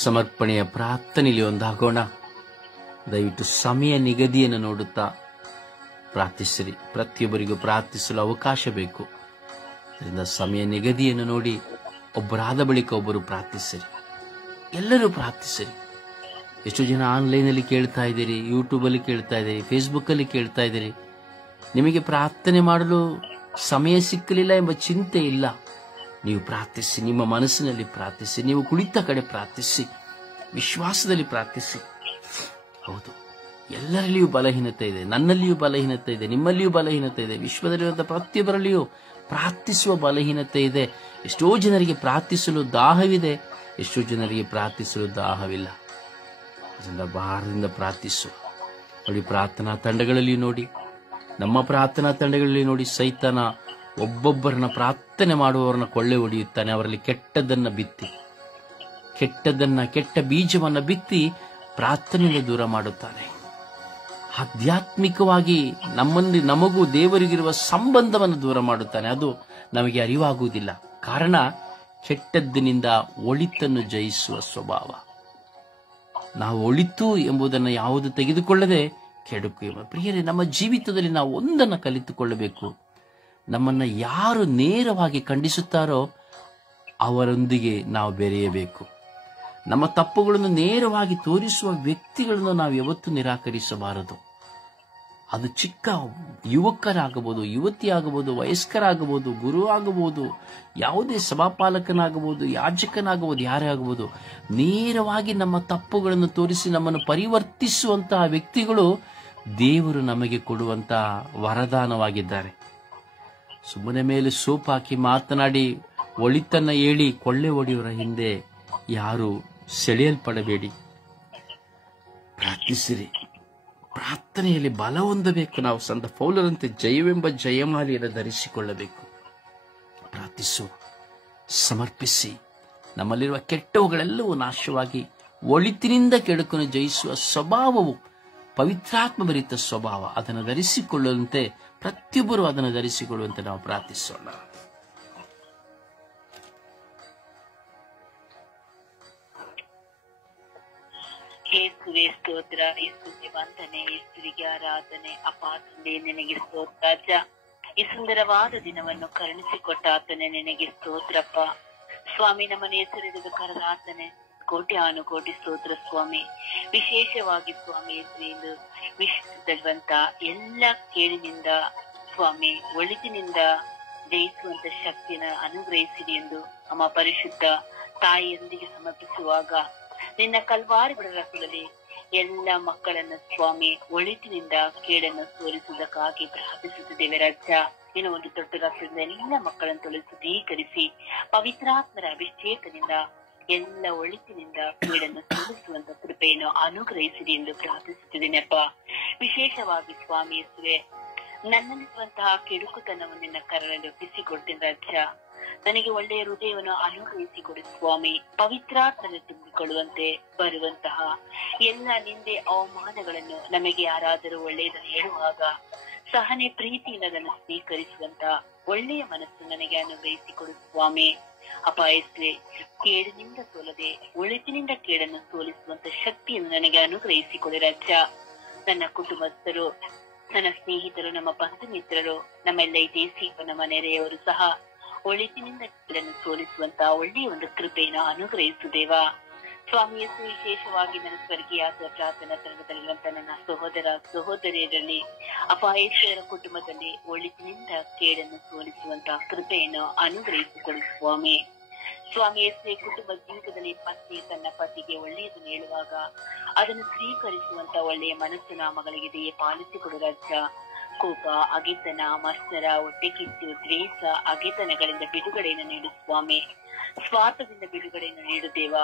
ಸಮರ್ಪಣೆಯ ಪ್ರಾರ್ಥನೆಯಲ್ಲಿ ಒಂದಾಗೋಣ. ದಯವಿಟ್ಟು ಸಮಯ ನಿಗದಿಯನ್ನು ನೋಡುತ್ತಾ ಪ್ರಾರ್ಥಿಸಿರಿ. ಪ್ರತಿಯೊಬ್ಬರಿಗೂ ಪ್ರಾರ್ಥಿಸಲು ಅವಕಾಶ ಬೇಕು. ಅದರಿಂದ ಸಮಯ ನಿಗದಿಯನ್ನು ನೋಡಿ ಒಬ್ಬರಾದ ಬಳಿಕ ಒಬ್ಬರು ಪ್ರಾರ್ಥಿಸಿರಿ. ಎಲ್ಲರೂ ಪ್ರಾರ್ಥಿಸಿರಿ. ಎಷ್ಟು ಜನ ಆನ್ಲೈನಲ್ಲಿ ಕೇಳ್ತಾ ಇದ್ದೀರಿ, ಯೂಟ್ಯೂಬಲ್ಲಿ ಕೇಳ್ತಾ ಇದ್ದೀರಿ, ಫೇಸ್ಬುಕ್ಕಲ್ಲಿ ಕೇಳ್ತಾ ಇದ್ದೀರಿ. ನಿಮಗೆ ಪ್ರಾರ್ಥನೆ ಮಾಡಲು ಸಮಯ ಸಿಕ್ಕಲಿಲ್ಲ ಎಂಬ ಚಿಂತೆ ಇಲ್ಲ. ನೀವು ಪ್ರಾರ್ಥಿಸಿ, ನಿಮ್ಮ ಮನಸ್ಸಿನಲ್ಲಿ ಪ್ರಾರ್ಥಿಸಿ, ನೀವು ಕುಳಿತ ಕಡೆ ಪ್ರಾರ್ಥಿಸಿ, ವಿಶ್ವಾಸದಲ್ಲಿ ಪ್ರಾರ್ಥಿಸಿ. ಹೌದು, ಎಲ್ಲರಲ್ಲಿಯೂ ಬಲಹೀನತೆ ಇದೆ, ನನ್ನಲ್ಲಿಯೂ ಬಲಹೀನತೆ ಇದೆ, ನಿಮ್ಮಲ್ಲಿಯೂ ಬಲಹೀನತೆ ಇದೆ, ವಿಶ್ವದಲ್ಲಿರುವಂತಹ ಪ್ರತಿಯೊಬ್ಬರಲ್ಲಿಯೂ ಪ್ರಾರ್ಥಿಸುವ ಬಲಹೀನತೆ ಇದೆ. ಎಷ್ಟೋ ಜನರಿಗೆ ಪ್ರಾರ್ಥಿಸಲು ದಾಹವಿದೆ, ಎಷ್ಟೋ ಜನರಿಗೆ ಪ್ರಾರ್ಥಿಸಲು ದಾಹವಿಲ್ಲ. ಅದರಿಂದ ಭಾರದಿಂದ ಪ್ರಾರ್ಥಿಸುವ. ನೋಡಿ, ಪ್ರಾರ್ಥನಾ ತಂಡಗಳಲ್ಲಿ ನೋಡಿ, ನಮ್ಮ ಪ್ರಾರ್ಥನಾ ತಂಡಗಳಲ್ಲಿ ನೋಡಿ, ಸೈತಾನ ಒಬ್ಬೊಬ್ಬರನ್ನ ಪ್ರಾರ್ಥನೆ ಮಾಡುವವರನ್ನ ಕೊಳ್ಳೆ ಹೊಡೆಯುತ್ತಾನೆ. ಅವರಲ್ಲಿ ಕೆಟ್ಟದನ್ನ ಬಿತ್ತಿ, ಕೆಟ್ಟ ಬೀಜವನ್ನ ಬಿತ್ತಿ ಪ್ರಾರ್ಥನೆಯಲ್ಲಿ ದೂರ ಮಾಡುತ್ತಾನೆ. ಆಧ್ಯಾತ್ಮಿಕವಾಗಿ ನಮಗೂ ದೇವರಿಗಿರುವ ಸಂಬಂಧವನ್ನು ದೂರ ಮಾಡುತ್ತಾನೆ. ಅದು ನಮಗೆ ಅರಿವಾಗುವುದಿಲ್ಲ. ಕಾರಣ, ಕೆಟ್ಟದ್ದಿನಿಂದ ಒಳಿತನ್ನು ಜಯಿಸುವ ಸ್ವಭಾವ. ನಾವು ಒಳಿತು ಎಂಬುದನ್ನು ಯಾವುದು ತೆಗೆದುಕೊಳ್ಳದೆ ಕೆಡುಕು ಎಂಬ. ಪ್ರಿಯರೇ, ನಮ್ಮ ಜೀವಿತದಲ್ಲಿ ನಾವು ಒಂದನ್ನು ಕಲಿತುಕೊಳ್ಳಬೇಕು. ನಮ್ಮನ್ನು ಯಾರು ನೇರವಾಗಿ ಖಂಡಿಸುತ್ತಾರೋ ಅವರೊಂದಿಗೆ ನಾವು ಬೆರೆಯಬೇಕು. ನಮ್ಮ ತಪ್ಪುಗಳನ್ನು ನೇರವಾಗಿ ತೋರಿಸುವ ವ್ಯಕ್ತಿಗಳನ್ನು ನಾವು ಯಾವತ್ತೂ ನಿರಾಕರಿಸಬಾರದು. ಅದು ಚಿಕ್ಕ ಯುವಕರಾಗಬಹುದು, ಯುವತಿಯಾಗಬಹುದು, ವಯಸ್ಕರಾಗಬಹುದು, ಗುರು ಆಗಬಹುದು, ಯಾವುದೇ ಸಭಾಪಾಲಕನಾಗಬಹುದು, ಯಾಜಕನಾಗಬಹುದು, ಯಾರೇ ಆಗಬಹುದು. ನೇರವಾಗಿ ನಮ್ಮ ತಪ್ಪುಗಳನ್ನು ತೋರಿಸಿ ನಮ್ಮನ್ನು ಪರಿವರ್ತಿಸುವಂತಹ ವ್ಯಕ್ತಿಗಳು ದೇವರು ನಮಗೆ ಕೊಡುವಂತಹ ವರದಾನವಾಗಿದ್ದಾರೆ. ಸುಮ್ಮನೆ ಮೇಲೆ ಸೋಪ್ ಹಾಕಿ ಮಾತನಾಡಿ ಒಳಿತನ್ನ ಹೇಳಿ ಕೊಳ್ಳೆ ಹೊಡೆಯುವರ ಹಿಂದೆ ಯಾರು ಸೆಳೆಯಲ್ಪಡಬೇಡಿ. ಪ್ರಾರ್ಥಿಸಿರಿ. ಪ್ರಾರ್ಥನೆಯಲ್ಲಿ ಬಲ ಹೊಂದಬೇಕು. ನಾವು ಸಂತ ಪೌಲರಂತೆ ಜಯವೆಂಬ ಜಯಮಾಲಿಯನ್ನು ಧರಿಸಿಕೊಳ್ಳಬೇಕು. ಪ್ರಾರ್ಥಿಸು, ಸಮರ್ಪಿಸಿ. ನಮ್ಮಲ್ಲಿರುವ ಕೆಟ್ಟವುಗಳೆಲ್ಲವೂ ನಾಶವಾಗಿ ಒಳಿತಿನಿಂದ ಕೆಡುಕನ್ನು ಜಯಿಸುವ ಸ್ವಭಾವವು ಪವಿತ್ರಾತ್ಮ ಭರಿತ ಸ್ವಭಾವ. ಅದನ್ನು ಧರಿಸಿಕೊಳ್ಳುವಂತೆ ಪ್ರತಿಯೊಬ್ಬರು ಅದನ್ನು ಧರಿಸಿಕೊಳ್ಳುವಂತೆ ನಾವು ಪ್ರಾರ್ಥಿಸೋಣ. ಯೇಸುವೆ ಸ್ತೋತ್ರ, ಯೇಸುವಿಗೆ ವಂದನೆ, ಯೇಸುವಿಗೆ ಆರಾಧನೆ. ಅಪ್ಪ ತಂದೆ, ನಿನಗೆ ಸ್ತೋತ್ರ. ಈ ಸುಂದರವಾದ ದಿನವನ್ನು ಕರುಣಿಸಿಕೊಟ್ಟ ಆತನೆ ನಿನಗೆ ಸ್ತೋತ್ರಪ್ಪ. ಸ್ವಾಮಿ, ನಮ್ಮನ್ನು ಹೆಸರಿಡಿದು ಕರೆದಾತನೆ ಕೋಟಿ ಸ್ತೋತ್ರ ಸ್ವಾಮಿ. ವಿಶೇಷವಾಗಿ ಸ್ವಾಮಿ, ಇಂದು ವಿಶ್ವದಲ್ಲಿರುವಂತ ಎಲ್ಲ ಕೇಳಿನಿಂದ ಸ್ವಾಮಿ ಒಳಿತಿನಿಂದ ಜಯಿಸುವಂತ ಶಕ್ತಿಯನ್ನು ಅನುಗ್ರಹಿಸಿರಿ ಎಂದು ಅಮ್ಮ ಪರಿಶುದ್ಧ ತಾಯಿಯೊಂದಿಗೆ ಸಮರ್ಪಿಸುವಾಗ ನಿನ್ನ ಕಲ್ವಾರಿ ಬಿಡರಸದಲ್ಲಿ ಎಲ್ಲ ಮಕ್ಕಳನ್ನ ಸ್ವಾಮಿ ಒಳಿತಿನಿಂದ ಕೇಡನ್ನು ಸೋಲಿಸುವುದಕ್ಕಾಗಿ ಪ್ರಾರ್ಥಿಸುತ್ತಿದ್ದೇವೆ ರಾಜ. ನಿನ್ನ ಒಂದು ದೊಡ್ಡ ರಸದಿಂದ ಎಲ್ಲ ಮಕ್ಕಳನ್ನು ಶುದ್ಧೀಕರಿಸಿ ಪವಿತ್ರಾತ್ಮರ ಅಭಿಷೇಕದಿಂದ ಎಲ್ಲ ಒಳಿತಿನಿಂದ ಕೇಡನ್ನು ಸೋಲಿಸುವಂತ ಕೃಪೆಯನ್ನು ಅನುಗ್ರಹಿಸಿರಿ ಎಂದು ಪ್ರಾರ್ಥಿಸುತ್ತಿದ್ದೇನೆಪ್ಪ. ವಿಶೇಷವಾಗಿ ಸ್ವಾಮಿ ಯೇಸುವೆ, ನನ್ನಲ್ಲಿರುವಂತಹ ಕೆಡುಕುತನವನ್ನು ನಿನ್ನ ಕರಳಲ್ಲಿ ಒಪ್ಪಿಸಿಕೊಡ್ತೇನೆ ರಾಜ. ನನಗೆ ಒಳ್ಳೆಯ ಹೃದಯವನ್ನು ಅನುಗ್ರಹಿಸಿಕೊಡು ಸ್ವಾಮಿ. ಪವಿತ್ರಾತ್ಮನ ತುಂಬಿಕೊಳ್ಳುವಂತೆ ಬರುವಂತಹ ಎಲ್ಲ ನಿಂದೆ ಅವಮಾನಗಳನ್ನು ನಮಗೆ ಯಾರಾದರೂ ಒಳ್ಳೆಯದನ್ನು ಹೇಳುವಾಗ ಸಹನೆ ಪ್ರೀತಿಯಿಂದ ಅದನ್ನು ಸ್ವೀಕರಿಸುವಂತ ಒಳ್ಳೆಯ ಮನಸ್ಸು ನನಗೆ ಅನುಗ್ರಹಿಸಿಕೊಡು ಸ್ವಾಮಿ. ಅಪಾಯಸ್ವೆ ಕೇಡಿನಿಂದ ಸೋಲದೆ ಒಳಿತಿನಿಂದ ಕೇಡನ್ನು ಸೋಲಿಸುವಂತ ಶಕ್ತಿಯನ್ನು ನನಗೆ ಅನುಗ್ರಹಿಸಿಕೊಡು ರಾಜ. ನನ್ನ ಕುಟುಂಬಸ್ಥರು, ನನ್ನ ಸ್ನೇಹಿತರು, ನಮ್ಮ ಬಂಧು ಮಿತ್ರರು, ನಮ್ಮೆಲ್ಲ ಈ ದೇಶೀಯ ನಮ್ಮ ನೆರೆಯವರು ಸಹ ಒಳಿತಿನಿಂದ ಕೇಡನ್ನು ಸೋಲಿಸುವಂತ ಒಳ್ಳೆಯ ಒಂದು ಕೃಪೆಯನ್ನು ಅನುಗ್ರಹಿಸುದೇವಾ ಸ್ವಾಮಿ. ಯೇಸು, ವಿಶೇಷವಾಗಿ ನನ್ನ ಸ್ವರ್ಗೀಯ ಪ್ರಾರ್ಥನಾ ತಂಡದಲ್ಲಿರುವಂತ ನನ್ನ ಸಹೋದರ ಸಹೋದರಿಯರಲ್ಲಿ ಅಪಾಯೇಶ್ವರ ಕುಟುಂಬದಲ್ಲಿ ಒಳಿತಿನಿಂದ ಕೇಡನ್ನು ಸೋಲಿಸುವಂತ ಕೃಪೆಯನ್ನು ಅನುಗ್ರಹಿಸಿಕೊಡು ಸ್ವಾಮಿ. ಸ್ವಾಮಿ ಯೇಸುವೆ, ಕುಟುಂಬ ಜೀವಿತದಲ್ಲಿ ಪತ್ನಿ ತನ್ನ ಪತಿಗೆ ಒಳ್ಳೆಯದನ್ನು ಹೇಳುವಾಗ ಅದನ್ನು ಸ್ವೀಕರಿಸುವಂತ ಒಳ್ಳೆಯ ಮನಸ್ಸು ಮಗಳಿಗೆ ದಯೆ ಪಾಲಿಸಿಕೊಡು ರಾಜ. ಕೋಪ, ಅಗೆತನ, ಮತ್ಸರ, ಹೊಟ್ಟೆಕಿಚ್ಚು, ದ್ವೇಷ, ಅಗೆತನಗಳಿಂದ ಬಿಡುಗಡೆಯನ್ನು ನೀಡು ಸ್ವಾಮಿ. ಸ್ವಾರ್ಥದಿಂದ ಬಿಡುಗಡೆಯನ್ನು ನೀಡು ದೇವ.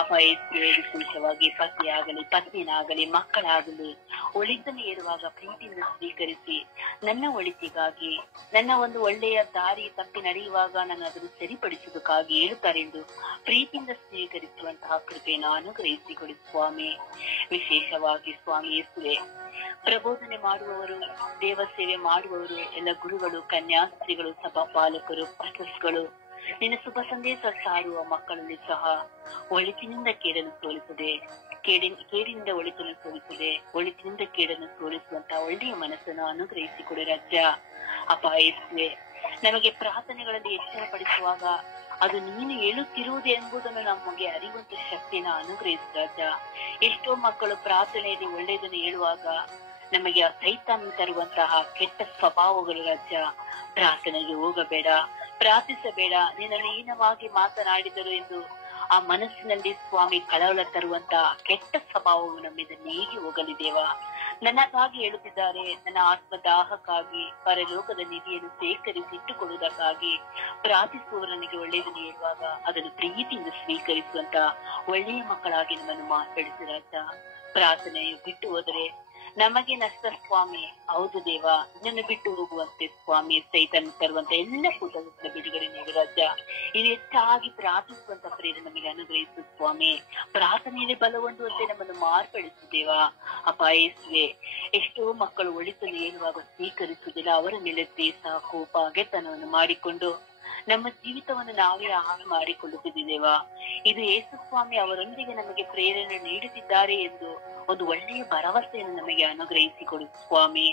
ಅಪ್ಪ ಯೇಸುವೆ, ವಿಶೇಷವಾಗಿ ಪತಿಯಾಗಲಿ, ಪತ್ನಿನಾಗಲಿ, ಮಕ್ಕಳಾಗಲಿ ಒಳಿತನ್ನು ಏರುವಾಗ ಪ್ರೀತಿಯಿಂದ ಸ್ವೀಕರಿಸಿ ನನ್ನ ಒಳಿತಿಗಾಗಿ, ನನ್ನ ಒಂದು ಒಳ್ಳೆಯ ದಾರಿ ತಪ್ಪಿ ನಡೆಯುವಾಗ ನಾನು ಅದನ್ನು ಸರಿಪಡಿಸುವುದಕ್ಕಾಗಿ ಹೇಳುತ್ತಾರೆ ಎಂದು ಪ್ರೀತಿಯಿಂದ ಸ್ವೀಕರಿಸುವಂತಹ ಕೃಪೆಯನ್ನು ಅನುಗ್ರಹಿಸಿಕೊಡಿ ಸ್ವಾಮಿ. ವಿಶೇಷವಾಗಿ ಸ್ವಾಮಿ ಯೇಸುವೆ, ಪ್ರಬೋಧನೆ ಮಾಡುವವರು, ದೇವ ಸೇವೆ ಮಾಡುವವರು, ಎಲ್ಲ ಗುರುಗಳು, ಕನ್ಯಾಸ್ತ್ರೀಗಳು, ಸಭಾಪಾಲಕರು, ಪಾಸ್ಟರ್ಸ್ಗಳು, ನಿನ್ನ ಶುಭ ಸಂದೇಶ ಸಾರುವ ಮಕ್ಕಳಲ್ಲಿ ಸಹ ಒಳಿತಿನಿಂದ ಕೇಡನ್ನು ಸೋಲಿಸದೆ, ಕೇಡಿನಿಂದ ಒಳಿತನ್ನು ಸೋಲಿಸದೆ, ಒಳಿತಿನಿಂದ ಕೇಡನ್ನು ಸೋಲಿಸುವಂತಹ ಒಳ್ಳೆಯ ಮನಸ್ಸನ್ನು ಅನುಗ್ರಹಿಸಿಕೊಡಿ ರಾಜ. ಅಪ್ಪ ಯೇಸುವೆ, ನಮಗೆ ಪ್ರಾರ್ಥನೆಗಳಲ್ಲಿ ಎಚ್ಚರಪಡಿಸುವಾಗ ಅದು ನೀನು ಹೇಳುತ್ತಿರುವುದು ಎಂಬುದನ್ನು ನಮಗೆ ಅರಿಯುವಂತ ಶಕ್ತಿಯನ್ನು ಅನುಗ್ರಹಿಸು ರಾಜ. ಎಷ್ಟೋ ಮಕ್ಕಳು ಪ್ರಾರ್ಥನೆಯಲ್ಲಿ ಒಳ್ಳೆಯದನ್ನು ಹೇಳುವಾಗ ನಮಗೆ ಸೈತಾನ್ ತರುವಂತಹ ಕೆಟ್ಟ ಸ್ವಭಾವಗಳು ರಾಜ. ಪ್ರಾರ್ಥನೆಗೆ ಹೋಗಬೇಡ, ಪ್ರಾರ್ಥಿಸಬೇಡ, ನಿನ್ನನ್ನು ಹೀನವಾಗಿ ಮಾತನಾಡಿದರು ಎಂದು ಆ ಮನಸ್ಸಿನಲ್ಲಿ ಸ್ವಾಮಿ ಕಳವಳ ತರುವಂತಹ ಕೆಟ್ಟ ಸ್ವಭಾವವು ನಮ್ಮಿಂದ ನೀಗಿ ಹೋಗಲಿದೇವ. ನನಗಾಗಿ ಹೇಳುತ್ತಿದ್ದಾರೆ, ನನ್ನ ಆತ್ಮದಾಹಕ್ಕಾಗಿ ಪರಲೋಕದ ನಿಧಿಯನ್ನು ಸೇಕರಿಸಿಟ್ಟುಕೊಳ್ಳುವುದಕ್ಕಾಗಿ ಪ್ರಾರ್ಥಿಸುವವರನಿಗೆ ಒಳ್ಳೆಯದನ್ನು ಹೇಳುವಾಗ ಅದನ್ನು ಪ್ರೀತಿಯಿಂದ ಸ್ವೀಕರಿಸುವಂತ ಒಳ್ಳೆಯ ಮಕ್ಕಳಾಗಿ ನಮ್ಮನ್ನು ಮಾರ್ಪಡಿಸಿ ರಾಜ. ಪ್ರಾರ್ಥನೆಯು ಬಿಟ್ಟು ಹೋದರೆ ನಮಗೆ ನಷ್ಟ ಸ್ವಾಮಿ. ಹೌದು ದೇವ, ನಿನ್ನನ್ನು ಬಿಟ್ಟು ಹೋಗುವಂತೆ ಸ್ವಾಮಿ ಸೈತಾನ್ ತರುವಂತ ಎಲ್ಲ ಕೂಟಗಳ ಬಿಡುಗಡೆ ನೀಡು ರಾಜ. ಇದು ಹೆಚ್ಚಾಗಿ ಪ್ರಾರ್ಥಿಸುವಂತ ಪ್ರೇರಣೆ ನಮಗೆ ಅನುಗ್ರಹಿಸು ಸ್ವಾಮಿ. ಪ್ರಾರ್ಥನೆಯಲ್ಲಿ ಬಲ ಹೊಂದುವಂತೆ ನಮ್ಮನ್ನು ಮಾರ್ಪಡಿಸು ದೇವ. ಅಪ್ಪ ಯೇಸುವೆ, ಎಷ್ಟೋ ಮಕ್ಕಳು ಒಳಿತನ್ನು ಹೇಳುವಾಗ ಸ್ವೀಕರಿಸುವುದಿಲ್ಲ. ಅವರ ಮೇಲೆ ದ್ವೇಷ, ಕೋಪ, ಅಗೆತನವನ್ನು ಮಾಡಿಕೊಂಡು ನಮ್ಮ ಜೀವಿತವನ್ನು ನಾವೇ ಹಾಳು ಮಾಡಿಕೊಳ್ಳುತ್ತಿದ್ದೇವ. ಇದು ಯೇಸು ಸ್ವಾಮಿ ಅವರೊಂದಿಗೆ ನಮಗೆ ಪ್ರೇರಣೆ ನೀಡುತ್ತಿದ್ದಾರೆ ಎಂದು ಒಂದು ಒಳ್ಳೆಯ ಭರವಸೆಯನ್ನು ನಮಗೆ ಅನುಗ್ರಹಿಸಿಕೊಡು ಸ್ವಾಮಿ.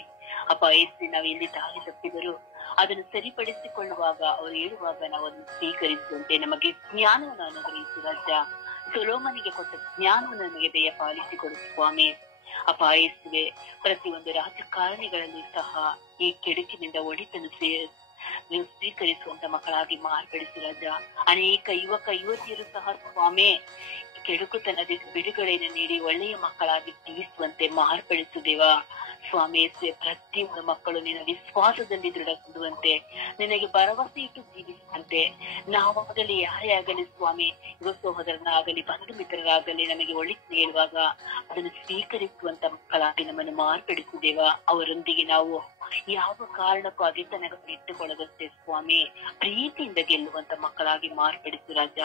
ಅಪ್ಪ ಯೇಸು, ನಾವು ಎಲ್ಲಿ ದಾರಿ ತಪ್ಪಿದರೂ ಅದನ್ನು ಸರಿಪಡಿಸಿಕೊಳ್ಳುವಾಗ, ಅವರು ಹೇಳುವಾಗ ನಾವು ಅದನ್ನು ಸ್ವೀಕರಿಸುವಂತೆ ನಮಗೆ ಜ್ಞಾನವನ್ನು ಅನುಗ್ರಹಿಸಿ ರಾಜ. ಸೊಲೊಮೋನನಿಗೆ ಕೊಟ್ಟ ಜ್ಞಾನವನ್ನು ನಮಗೆ ದಯ ಪಾಲಿಸಿಕೊಡು ಸ್ವಾಮಿ. ಅಪ್ಪ ಯೇಸುವೆ, ಪ್ರತಿಯೊಂದು ರಾಜಕಾರಣಿಗಳಲ್ಲಿ ಸಹ ಈ ಕೆಡುಕಿನಿಂದ ಒಳಿತನ್ನು ಸ್ವೀಕರಿಸುವಂತ ಮಕ್ಕಳಾಗಿ ಮಾರ್ಪಡಿಸಿ ರಾಜ. ಅನೇಕ ಯುವಕ ಯುವತಿಯರು ಸಹ ಸ್ವಾಮಿ ಕೆಡುಕುತನದಿಂದ ಬಿಡುಗಡೆಯನ್ನು ನೀಡಿ ಒಳ್ಳೆಯ ಮಕ್ಕಳಾಗಿ ಜೀವಿಸುವಂತೆ ಮಾರ್ಪಡಿಸುದೇವ ಸ್ವಾಮಿ. ಪ್ರತಿಯೊಂದು ಮಕ್ಕಳು ನಿನ್ನ ವಿಶ್ವಾಸದಲ್ಲಿ ದೃಢಗೊಳ್ಳುವಂತೆ, ನಿನಗೆ ಭರವಸೆ ಇಟ್ಟು ಜೀವಿಸುವಂತೆ, ನಾವಾಗಲಿ ಯಾರೇ ಆಗಲಿ ಸ್ವಾಮಿ, ಯುವ ಸಹೋದರನಾಗಲಿ ಬಂಧು ಮಿತ್ರರಾಗಲಿ ನಮಗೆ ಒಳಿತು ಹೇಳುವಾಗ ಅದನ್ನು ಸ್ವೀಕರಿಸುವಂತ ಮಕ್ಕಳಾಗಿ ನಮ್ಮನ್ನು ಮಾರ್ಪಡಿಸುದೇವ. ಅವರೊಂದಿಗೆ ನಾವು ಯಾವ ಕಾರಣಕ್ಕೂ ಅಗೆತನಗಳನ್ನು ಇಟ್ಟುಕೊಳ್ಳದಂತೆ ಸ್ವಾಮಿ ಪ್ರೀತಿಯಿಂದ ಗೆಲ್ಲುವಂತ ಮಕ್ಕಳಾಗಿ ಮಾರ್ಪಡಿಸು ರಾಜ.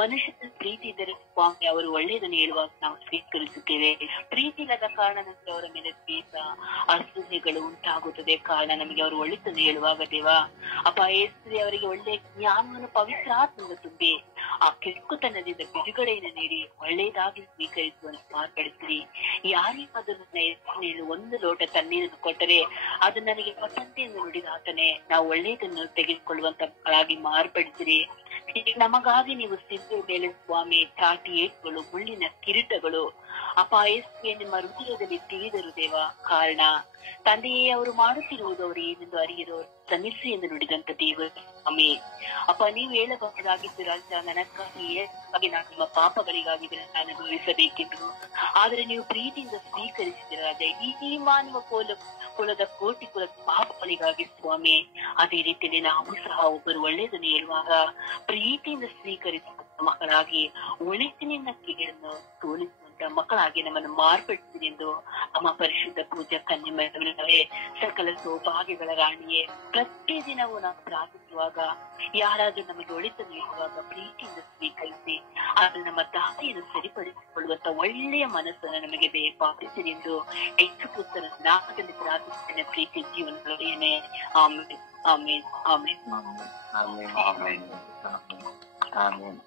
ಮನುಷ್ಯನ ಪ್ರೀತಿ ಇದ್ದರೆ ಸ್ವಾಮಿ ಅವರು ಒಳ್ಳೆಯದನ್ನು ಹೇಳುವಾಗ ನಾವು ಸ್ವೀಕರಿಸುತ್ತೇವೆ. ಪ್ರೀತಿ ಇಲ್ಲದ ಕಾರಣ ನಮಗೆ ಅವರ ಮೇಲೆ ದ್ವೇಷ, ಅಸೂಯೆಗಳು ಉಂಟಾಗುತ್ತದೆ. ಕಾರಣ ನಮಗೆ ಅವರು ಒಳ್ಳೆಯದನ್ನು ಹೇಳುವಾಗ ದೇವ. ಅಪ್ಪ ಯೇಸುವೆ, ಅವರಿಗೆ ಒಳ್ಳೆಯ ಜ್ಞಾನವನ್ನು ಪವಿತ್ರಾತ್ಮದಿಂದ ತುಂಬಿ ಆ ಕೆಡುಕುತನದಿಂದ ಬಿಡುಗಡೆಯನ್ನು ನೀಡಿ ಒಳ್ಳೆಯದಾಗಿ ಸ್ವೀಕರಿಸುವಂತೆ ಮಾರ್ಪಡಿಸಿರಿ. ಯಾರಿಗಾದರೂ ಒಂದು ಲೋಟ ತಣ್ಣೀರನ್ನು ಕೊಟ್ಟರೆ ಅದು ನನಗೆ ಕೊಟ್ಟಂತೆ ಎಂದು ನುಡಿದ ಆತನೇ ನಾವು ಒಳ್ಳೆಯದನ್ನು ತೆಗೆದುಕೊಳ್ಳುವಂತ ಮಕ್ಕಳಾಗಿ ಮಾರ್ಪಡಿಸಿರಿ. ನಮಗಾಗಿ ನೀವು ಸಿದ್ಧ ಮೇಲೆ ಸ್ವಾಮಿ ಚಾಟಿ ಏಟುಗಳು, ಮುಳ್ಳಿನ ಕಿರೀಟಗಳು ಅಪ್ಪ ಯೇಸುವೆ ನಿಮ್ಮ ಹೃದಯದಲ್ಲಿ ತಿಳಿದರು ದೇವ. ಕಾರಣ ತಂದೆಯೇ ಅವರು ಮಾಡುತ್ತಿರುವುದು ಅವರು ಏನೆಂದು ಅರಿಯರು ಶ್ರಮಿಸಿ ಎಂದು ನುಡಿದಂತ ದೇವ ಸ್ವಾಮಿ. ಅಪ್ಪ ನೀವು ಹೇಳಬಹುದಾಗಿದ್ದು ರಾಜ, ನನಗಾಗಿ ನಾನು ನಿಮ್ಮ ಪಾಪಗಳಿಗಾಗಿ ನಾನು ಅನುಭವಿಸಬೇಕೆಂದು, ಆದರೆ ನೀವು ಪ್ರೀತಿಯಿಂದ ಸ್ವೀಕರಿಸಿದ ರಾಜ ಈ ಮಾನವ ಕುಲದ ಕೋಟಿ ಕುಲದ ಪಾಪಗಳಿಗಾಗಿ ಸ್ವಾಮಿ. ಅದೇ ರೀತಿಯಲ್ಲಿ ನಾವು ಸಹ ಒಬ್ಬರು ಒಳ್ಳೆಯದನ್ನು ಹೇಳುವಾಗ ಪ್ರೀತಿಯಿಂದ ಸ್ವೀಕರಿಸುವ ಮಕ್ಕಳಾಗಿ ಒಳಿತಿನಿಂದ ಕೇಳನ್ನು ತೋರಿಸುವಂತ ಮಕ್ಕಳಾಗಿ ನಮ್ಮನ್ನು ಮಾರ್ಪಡಿಸಿರಿ ಎಂದು ಅಮ್ಮ ಪರಿಶುದ್ಧ ಪೂಜಾ ಕನ್ಯೆ ಸಕಲ ಸೌಭಾಗ್ಯಗಳ ರಾಣಿಯೇ, ಪ್ರತಿದಿನವೂ ನಾವು ಪ್ರಾರ್ಥಿಸುವಾಗ ಯಾರಾದ್ರೂ ನಮಗೆ ಒಳಿತನ್ನು ಹೇಳುವಾಗ ಪ್ರೀತಿಯಿಂದ ಸ್ವೀಕರಿಸಿ ಆದ್ರೆ ನಮ್ಮ ದಾರಿಯನ್ನು ಸರಿಪಡಿಸಿಕೊಳ್ಳುವಂತ ಒಳ್ಳೆಯ ಮನಸ್ಸನ್ನು ನಮಗೆ ದಯಪಾಲಿಸಿರಿ ಎಂದು ಯೇಸು ಕ್ರಿಸ್ತನ ನಾಮದಲ್ಲಿ ಪ್ರಾರ್ಥಿಸುತ್ತೇನೆ. ಪ್ರೀತಿ ಜೀವನಗಳೇನೆ. ಆಮೇಲೆ ಆಮೇಲೆ ಆಮೇಲೆ ಆಮೇಲೆ ಆಮೇಲೆ ಆಮೇಲೆ.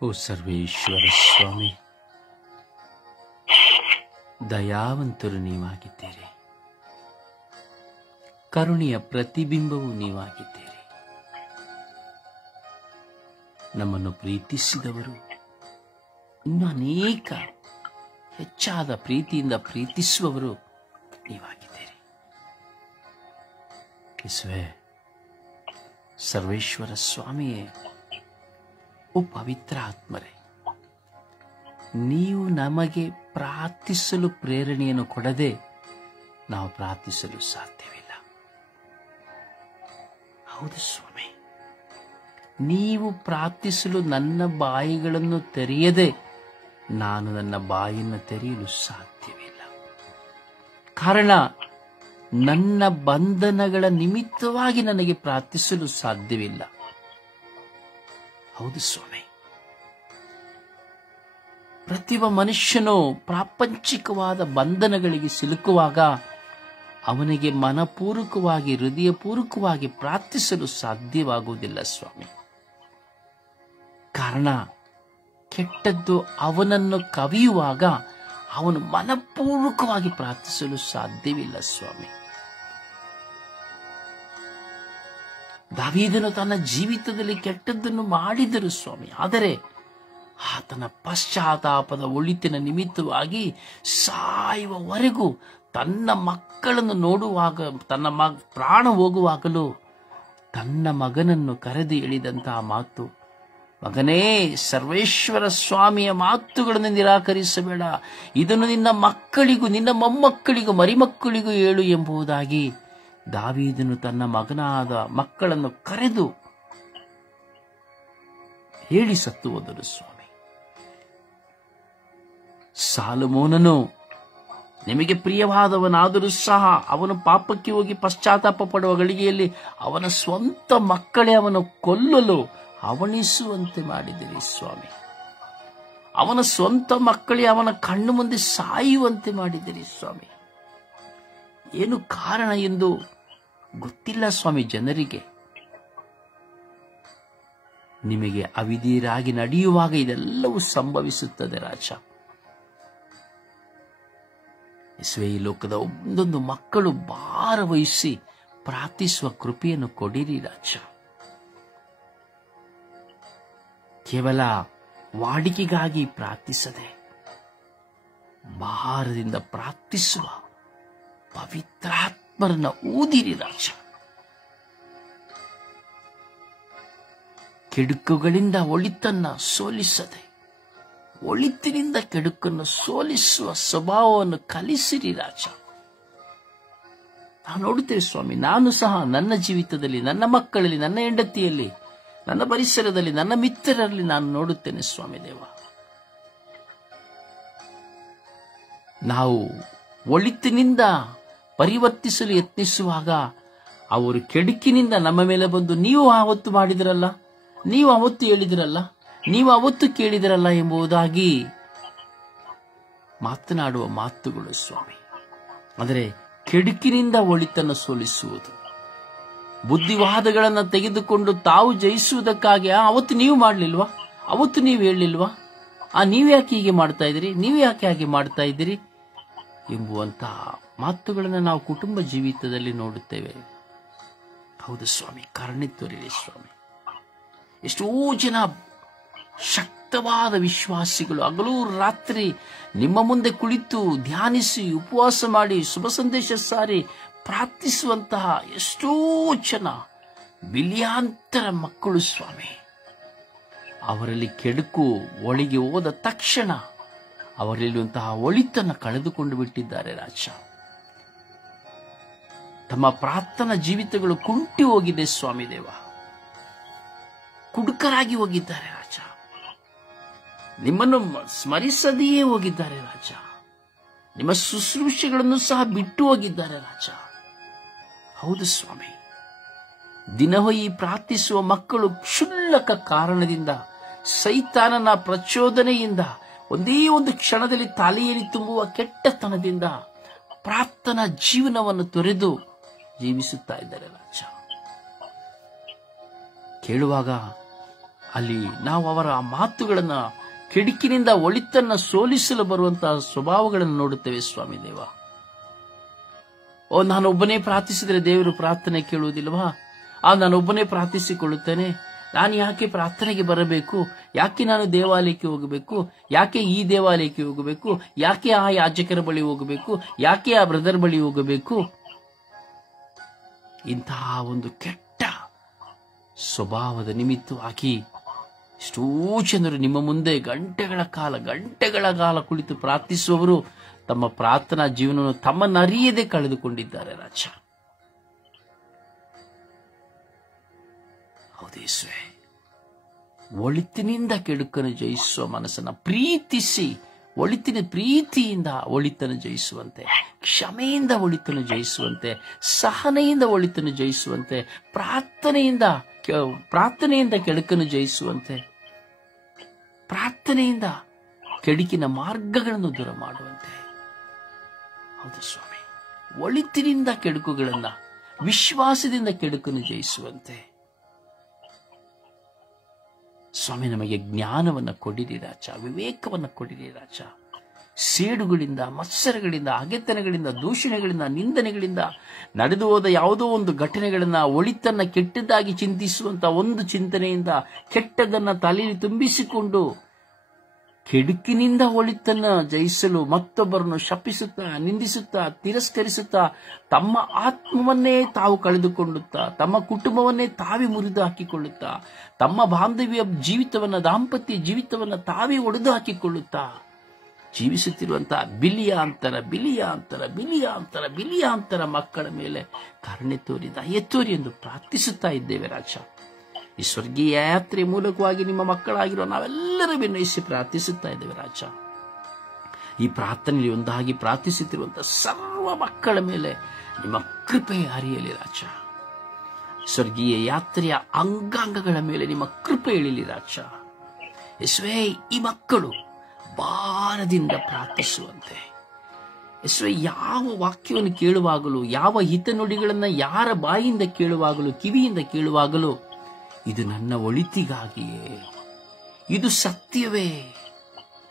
ಓ ಸರ್ವೇಶ್ವರ ಸ್ವಾಮಿ, ದಯಾವಂತರು ನೀವಾಗಿದ್ದೀರಿ, ಕರುಣೆಯ ಪ್ರತಿಬಿಂಬವು ನೀವಾಗಿದ್ದೀರಿ. ನಮ್ಮನ್ನು ಪ್ರೀತಿಸಿದವರು ಇನ್ನೂ ಅನೇಕ ಹೆಚ್ಚಾದ ಪ್ರೀತಿಯಿಂದ ಪ್ರೀತಿಸುವವರು ನೀವಾಗಿದ್ದೀರಿ. ಯೇಸುವೇ, ಸರ್ವೇಶ್ವರ ಸ್ವಾಮಿಯೇ, ಓ ಪವಿತ್ರ ಆತ್ಮರೇ, ನೀವು ನಮಗೆ ಪ್ರಾರ್ಥಿಸಲು ಪ್ರೇರಣೆಯನ್ನು ಕೊಡದೆ ನಾವು ಪ್ರಾರ್ಥಿಸಲು ಸಾಧ್ಯವಿಲ್ಲ. ಹೌದು ಸ್ವಾಮಿ, ನೀವು ಪ್ರಾರ್ಥಿಸಲು ನನ್ನ ಬಾಯಿಗಳನ್ನು ತೆರೆಯದೆ ನಾನು ನನ್ನ ಬಾಯನ್ನು ತೆರೆಯಲು ಸಾಧ್ಯವಿಲ್ಲ. ಕಾರಣ ನನ್ನ ಬಂಧನಗಳ ನಿಮಿತ್ತವಾಗಿ ನನಗೆ ಪ್ರಾರ್ಥಿಸಲು ಸಾಧ್ಯವಿಲ್ಲ. ಹೌದು ಸ್ವಾಮಿ, ಪ್ರತಿಯೊಬ್ಬ ಮನುಷ್ಯನು ಪ್ರಾಪಂಚಿಕವಾದ ಬಂಧನಗಳಿಗೆ ಸಿಲುಕುವಾಗ ಅವನಿಗೆ ಮನಪೂರ್ವಕವಾಗಿ ಹೃದಯಪೂರ್ವಕವಾಗಿ ಪ್ರಾರ್ಥಿಸಲು ಸಾಧ್ಯವಾಗುವುದಿಲ್ಲ ಸ್ವಾಮಿ. ಕಾರಣ ಕೆಟ್ಟದ್ದು ಅವನನ್ನು ಕವಿಯುವಾಗ ಅವನು ಮನಪೂರ್ವಕವಾಗಿ ಪ್ರಾರ್ಥಿಸಲು ಸಾಧ್ಯವಿಲ್ಲ ಸ್ವಾಮಿ. ದಾವೀದನು ತನ್ನ ಜೀವಿತದಲ್ಲಿ ಕೆಟ್ಟದ್ದನ್ನು ಮಾಡಿದರು ಸ್ವಾಮಿ, ಆದರೆ ಆತನ ಪಶ್ಚಾತ್ತಾಪದ ಒಳಿತಿನ ನಿಮಿತ್ತವಾಗಿ ಸಾಯುವವರೆಗೂ ತನ್ನ ಮಕ್ಕಳನ್ನು ನೋಡುವಾಗ, ತನ್ನ ಪ್ರಾಣ ಹೋಗುವಾಗಲೂ ತನ್ನ ಮಗನನ್ನು ಕರೆದು ಹೇಳಿದಂತಹ ಮಾತು, ಮಗನೇ, ಸರ್ವೇಶ್ವರ ಸ್ವಾಮಿಯ ಮಾತುಗಳನ್ನು ನಿರಾಕರಿಸಬೇಡ, ಇದನ್ನು ನಿನ್ನ ಮಕ್ಕಳಿಗೂ ನಿನ್ನ ಮೊಮ್ಮಕ್ಕಳಿಗೂ ಮರಿಮಕ್ಕಳಿಗೂ ಹೇಳು ಎಂಬುದಾಗಿ ದಾವೀದನು ತನ್ನ ಮಗನಾದ ಮಕ್ಕಳನ್ನು ಕರೆದು ಹೇಳಿ ಸತ್ತು ಹೋದರು ಸ್ವಾಮಿ. ಸಾಲಮೋನನು ನಿಮಗೆ ಪ್ರಿಯವಾದವನಾದರೂ ಸಹ ಅವನು ಪಾಪಕ್ಕೆ ಹೋಗಿ ಪಶ್ಚಾತ್ತಾಪ ಪಡುವ ಗಳಿಗೆಯಲ್ಲಿ ಅವನ ಸ್ವಂತ ಮಕ್ಕಳೇ ಅವನು ಕೊಲ್ಲಲು ಅವನಿಸುವಂತೆ ಮಾಡಿದಿರಿ ಸ್ವಾಮಿ. ಅವನ ಸ್ವಂತ ಮಕ್ಕಳೇ ಅವನ ಕಣ್ಣು ಮುಂದೆ ಸಾಯುವಂತೆ ಮಾಡಿದಿರಿ ಸ್ವಾಮಿ. ಏನು ಕಾರಣ ಎಂದು ಗೊತ್ತಿಲ್ಲ ಸ್ವಾಮಿ ಜನರಿಗೆ. ನಿಮಗೆ ಅವಿಧೀಯರಾಗಿ ನಡೆಯುವಾಗ ಇದೆಲ್ಲವೂ ಸಂಭವಿಸುತ್ತದೆ ರಾಜ. ಈ ಲೋಕದ ಒಂದೊಂದು ಮಕ್ಕಳು ಭಾರವಹಿಸಿ ಪ್ರಾರ್ಥಿಸುವ ಕೃಪೆಯನ್ನು ಕೊಡಿರಿ ರಾಜ. ಕೇವಲ ವಾಡಿಕೆಗಾಗಿ ಪ್ರಾರ್ಥಿಸದೆ ಭಾರದಿಂದ ಪ್ರಾರ್ಥಿಸುವ ಪವಿತ್ರಾತ್ಮರನ್ನ ಊದಿರಿ ರಾಜ. ಕೆಡುಕುಗಳಿಂದ ಒಳಿತನ್ನ ಸೋಲಿಸದೆ ಒಳಿತಿನಿಂದ ಕೆಡುಕನ್ನು ಸೋಲಿಸುವ ಸ್ವಭಾವವನ್ನು ಕಲಿಸಿರಿ ರಾಜ. ನಾವು ನೋಡುತ್ತೇವೆ ಸ್ವಾಮಿ, ನಾನು ಸಹ ನನ್ನ ಜೀವಿತದಲ್ಲಿ, ನನ್ನ ಮಕ್ಕಳಲ್ಲಿ, ನನ್ನ ಹೆಂಡತಿಯಲ್ಲಿ, ನನ್ನ ಪರಿಸರದಲ್ಲಿ, ನನ್ನ ಮಿತ್ರರಲ್ಲಿ ನಾನು ನೋಡುತ್ತೇನೆ ಸ್ವಾಮಿ ದೇವ. ನಾವು ಒಳಿತಿನಿಂದ ಪರಿವರ್ತಿಸಲು ಯತ್ನಿಸುವಾಗ ಅವರು ಕೆಡುಕಿನಿಂದ ನಮ್ಮ ಮೇಲೆ ಬಂದು ನೀವು ಆವತ್ತು ಮಾಡಿದಿರಲ್ಲ, ನೀವು ಅವತ್ತು ಹೇಳಿದಿರಲ್ಲ, ನೀವು ಅವತ್ತು ಕೇಳಿದಿರಲ್ಲ ಎಂಬುದಾಗಿ ಮಾತನಾಡುವ ಮಾತುಗಳು ಸ್ವಾಮಿ. ಆದರೆ ಕೆಡುಕಿನಿಂದ ಒಳಿತನ್ನು ಸೋಲಿಸುವುದು, ಬುದ್ಧಿವಾದಗಳನ್ನು ತೆಗೆದುಕೊಂಡು ತಾವು ಜಯಿಸುವುದಕ್ಕಾಗಿ ಅವತ್ತು ನೀವು ಮಾಡಲಿಲ್ವಾ, ಅವತ್ತು ನೀವು ಹೇಳಲಿಲ್ವಾ, ನೀವು ಯಾಕೆ ಹೀಗೆ ಮಾಡ್ತಾ ಇದ್ದೀರಿ, ನೀವು ಯಾಕೆ ಹಾಗೆ ಮಾಡ್ತಾ ಇದ್ದೀರಿ ಎಂಬುವಂತಹ ಮಾತುಗಳನ್ನು ನಾವು ಕುಟುಂಬ ಜೀವಿತದಲ್ಲಿ ನೋಡುತ್ತೇವೆ. ಹೌದು ಸ್ವಾಮಿ, ಕರುಣೆ ತೋರಿರಿ ಸ್ವಾಮಿ. ಎಷ್ಟೋ ಜನ ಶಕ್ತವಾದ ವಿಶ್ವಾಸಿಗಳು ಹಗಲು ರಾತ್ರಿ ನಿಮ್ಮ ಮುಂದೆ ಕುಳಿತು ಧ್ಯಾನಿಸಿ ಉಪವಾಸ ಮಾಡಿ ಶುಭ ಸಂದೇಶ ಸಾರಿ ಪ್ರಾರ್ಥಿಸುವಂತಹ ಎಷ್ಟೋ ಜನ ಬಿಲಿಯಾಂತರ ಮಕ್ಕಳು ಸ್ವಾಮಿ, ಅವರಲ್ಲಿ ಕೆಡುಕು ಒಳಗೆ ಹೋದ ತಕ್ಷಣ ಅವರಲ್ಲಿರುವಂತಹ ಒಳಿತನ್ನು ಕಳೆದುಕೊಂಡು ಬಿಟ್ಟಿದ್ದಾರೆ ರಾಜ. ತಮ್ಮ ಪ್ರಾರ್ಥನಾ ಜೀವಿತಗಳು ಕುಂಟಿ ಹೋಗಿದೆ ಸ್ವಾಮಿ ದೇವ, ಕುಡುಕರಾಗಿ ಹೋಗಿದ್ದಾರೆ ರಾಜ. ನಿಮ್ಮನ್ನು ಸ್ಮರಿಸದೆಯೇ ಹೋಗಿದ್ದಾರೆ ರಾಜ. ನಿಮ್ಮ ಶುಶ್ರೂಷೆಗಳನ್ನು ಸಹ ಬಿಟ್ಟು ಹೋಗಿದ್ದಾರೆ ರಾಜ. ಹೌದು ಸ್ವಾಮಿ, ದಿನವೂ ಪ್ರಾರ್ಥಿಸುವ ಮಕ್ಕಳು ಕ್ಷುಲ್ಲಕ ಕಾರಣದಿಂದ ಸೈತಾನನ ಪ್ರಚೋದನೆಯಿಂದ ಒಂದೇ ಒಂದು ಕ್ಷಣದಲ್ಲಿ ತಲೆಯಲ್ಲಿ ತುಂಬುವ ಕೆಟ್ಟತನದಿಂದ ಪ್ರಾರ್ಥನಾ ಜೀವನವನ್ನು ತೊರೆದು ಜೀವಿಸುತ್ತಾ ಇದ್ದಾರೆ ರಾಜ. ಕೇಳುವಾಗ ಅಲ್ಲಿ ನಾವು ಅವರ ಮಾತುಗಳನ್ನ ಕೆಡುಕಿನಿಂದ ಒಳಿತನ್ನ ಸೋಲಿಸಲು ಬರುವಂತಹ ಸ್ವಭಾವಗಳನ್ನು ನೋಡುತ್ತೇವೆ ಸ್ವಾಮಿ ದೇವ. ನಾನೊಬ್ಬನೇ ಪ್ರಾರ್ಥಿಸಿದರೆ ದೇವರು ಪ್ರಾರ್ಥನೆ ಕೇಳುವುದಿಲ್ವಾ? ನಾನೊಬ್ಬನೇ ಪ್ರಾರ್ಥಿಸಿಕೊಳ್ಳುತ್ತೇನೆ, ನಾನು ಯಾಕೆ ಪ್ರಾರ್ಥನೆಗೆ ಬರಬೇಕು? ಯಾಕೆ ನಾನು ದೇವಾಲಯಕ್ಕೆ ಹೋಗಬೇಕು? ಯಾಕೆ ಈ ದೇವಾಲಯಕ್ಕೆ ಹೋಗಬೇಕು? ಯಾಕೆ ಆ ಯಾಜಕರ ಬಳಿ ಹೋಗಬೇಕು? ಯಾಕೆ ಆ ಬ್ರದರ್ ಬಳಿ ಹೋಗಬೇಕು? ಇಂತಹ ಒಂದು ಕೆಟ್ಟ ಸ್ವಭಾವದ ನಿಮಿತ್ತವಾಗಿ ಎಷ್ಟೋ ಜನರು ನಿಮ್ಮ ಮುಂದೆ ಗಂಟೆಗಳ ಕಾಲ ಕುಳಿತು ಪ್ರಾರ್ಥಿಸುವವರು ತಮ್ಮ ಪ್ರಾರ್ಥನಾ ಜೀವನವನ್ನು ತಮ್ಮನ್ನರಿಯದೆ ಕಳೆದುಕೊಂಡಿದ್ದಾರೆ ರಾಜ. ಹೌದೇಸುವೆ, ಒಳಿತಿನಿಂದ ಕೆಡುಕನ್ನು ಜಯಿಸುವ ಮನಸ್ಸನ್ನು ಪ್ರೀತಿಸಿ ಪ್ರೀತಿಯಿಂದ ಒಳಿತನ್ನು ಜಯಿಸುವಂತೆ, ಕ್ಷಮೆಯಿಂದ ಒಳಿತನ್ನು ಜಯಿಸುವಂತೆ, ಸಹನೆಯಿಂದ ಒಳಿತನ್ನು ಜಯಿಸುವಂತೆ, ಪ್ರಾರ್ಥನೆಯಿಂದ ಕೆಡುಕನ್ನು ಜಯಿಸುವಂತೆ, ಪ್ರಾರ್ಥನೆಯಿಂದ ಕೆಡುಕಿನ ಮಾರ್ಗಗಳನ್ನು ದೂರ ಮಾಡುವಂತೆ. ಹೌದು ಸ್ವಾಮಿ, ಒಳಿತಿನಿಂದ ಕೆಡುಕುಗಳನ್ನ, ವಿಶ್ವಾಸದಿಂದ ಕೆಡುಕನ್ನು ಜಯಿಸುವಂತೆ ಸ್ವಾಮಿ ನಮಗೆ ಜ್ಞಾನವನ್ನು ಕೊಡಿರಿ ರಾಜ, ವಿವೇಕವನ್ನು ಕೊಡಿರಿ ರಾಜ. ಸೇಡುಗಳಿಂದ, ಮತ್ಸರಗಳಿಂದ, ಹಗೆತನಗಳಿಂದ, ದೂಷಣೆಗಳಿಂದ, ನಿಂದನೆಗಳಿಂದ ನಡೆದು ಹೋದ ಯಾವುದೋ ಒಂದು ಘಟನೆಗಳನ್ನ, ಒಳಿತನ್ನ ಕೆಟ್ಟದ್ದಾಗಿ ಚಿಂತಿಸುವಂತ ಒಂದು ಚಿಂತನೆಯಿಂದ ಕೆಟ್ಟದನ್ನ ತಲೆಯಲ್ಲಿ ತುಂಬಿಸಿಕೊಂಡು ಕೆಡುಕಿನಿಂದ ಒಳಿತನ್ನ ಜಯಿಸಲು ಮತ್ತೊಬ್ಬರನ್ನು ಶಪಿಸುತ್ತಾ, ನಿಂದಿಸುತ್ತಾ, ತಿರಸ್ಕರಿಸುತ್ತಾ, ತಮ್ಮ ಆತ್ಮವನ್ನೇ ತಾವು ಕಳೆದುಕೊಳ್ಳುತ್ತಾ, ತಮ್ಮ ಕುಟುಂಬವನ್ನೇ ತಾವೇ ಮುರಿದು ಹಾಕಿಕೊಳ್ಳುತ್ತಾ, ತಮ್ಮ ಬಾಂಧವ್ಯ ಜೀವಿತವನ್ನ, ದಾಂಪತ್ಯ ಜೀವಿತವನ್ನ ತಾವೇ ಒಡೆದು ಹಾಕಿಕೊಳ್ಳುತ್ತಾ ಜೀವಿಸುತ್ತಿರುವಂತಹ ಬಿಲಿಯಾಂತರ ಮಕ್ಕಳ ಮೇಲೆ ಕರುಣೆ ತೋರಿ, ದಯೆ ತೋರಿ ಎಂದು ಪ್ರಾರ್ಥಿಸುತ್ತಾ ಇದ್ದೇವೆ ರಾಜ. ಈ ಸ್ವರ್ಗೀಯ ಯಾತ್ರೆ ಮೂಲಕವಾಗಿ ನಿಮ್ಮ ಮಕ್ಕಳಾಗಿರುವ ನಾವೆಲ್ಲರೂ ವಿನಯಿಸಿ ಪ್ರಾರ್ಥಿಸುತ್ತಾ ಇದ್ದೇವೆ ರಾಜ. ಈ ಪ್ರಾರ್ಥನೆಯಲ್ಲಿ ಒಂದಾಗಿ ಪ್ರಾರ್ಥಿಸುತ್ತಿರುವಂತಹ ಸರ್ವ ಮಕ್ಕಳ ಮೇಲೆ ನಿಮ್ಮ ಕೃಪೆ ಹರಿಯಲಿ ರಾಜ. ಸ್ವರ್ಗೀಯ ಯಾತ್ರೆಯ ಅಂಗಾಂಗಗಳ ಮೇಲೆ ನಿಮ್ಮ ಕೃಪೆ ಇಳಿಲಿ ರಾಜ. ಯೇಸುವೇ, ಈ ಮಕ್ಕಳು ಭಾರದಿಂದ ಪ್ರಾರ್ಥಿಸುವಂತೆ, ಯೇಸುವೇ, ಯಾವ ವಾಕ್ಯವನ್ನು ಕೇಳುವಾಗಲೂ, ಯಾವ ಹಿತನುಡಿಗಳನ್ನ ಯಾರ ಬಾಯಿಯಿಂದ ಕೇಳುವಾಗಲೂ, ಕಿವಿಯಿಂದ ಕೇಳುವಾಗಲೂ, ಇದು ನನ್ನ ಒಳಿತಿಗಾಗಿಯೇ, ಇದು ಸತ್ಯವೇ,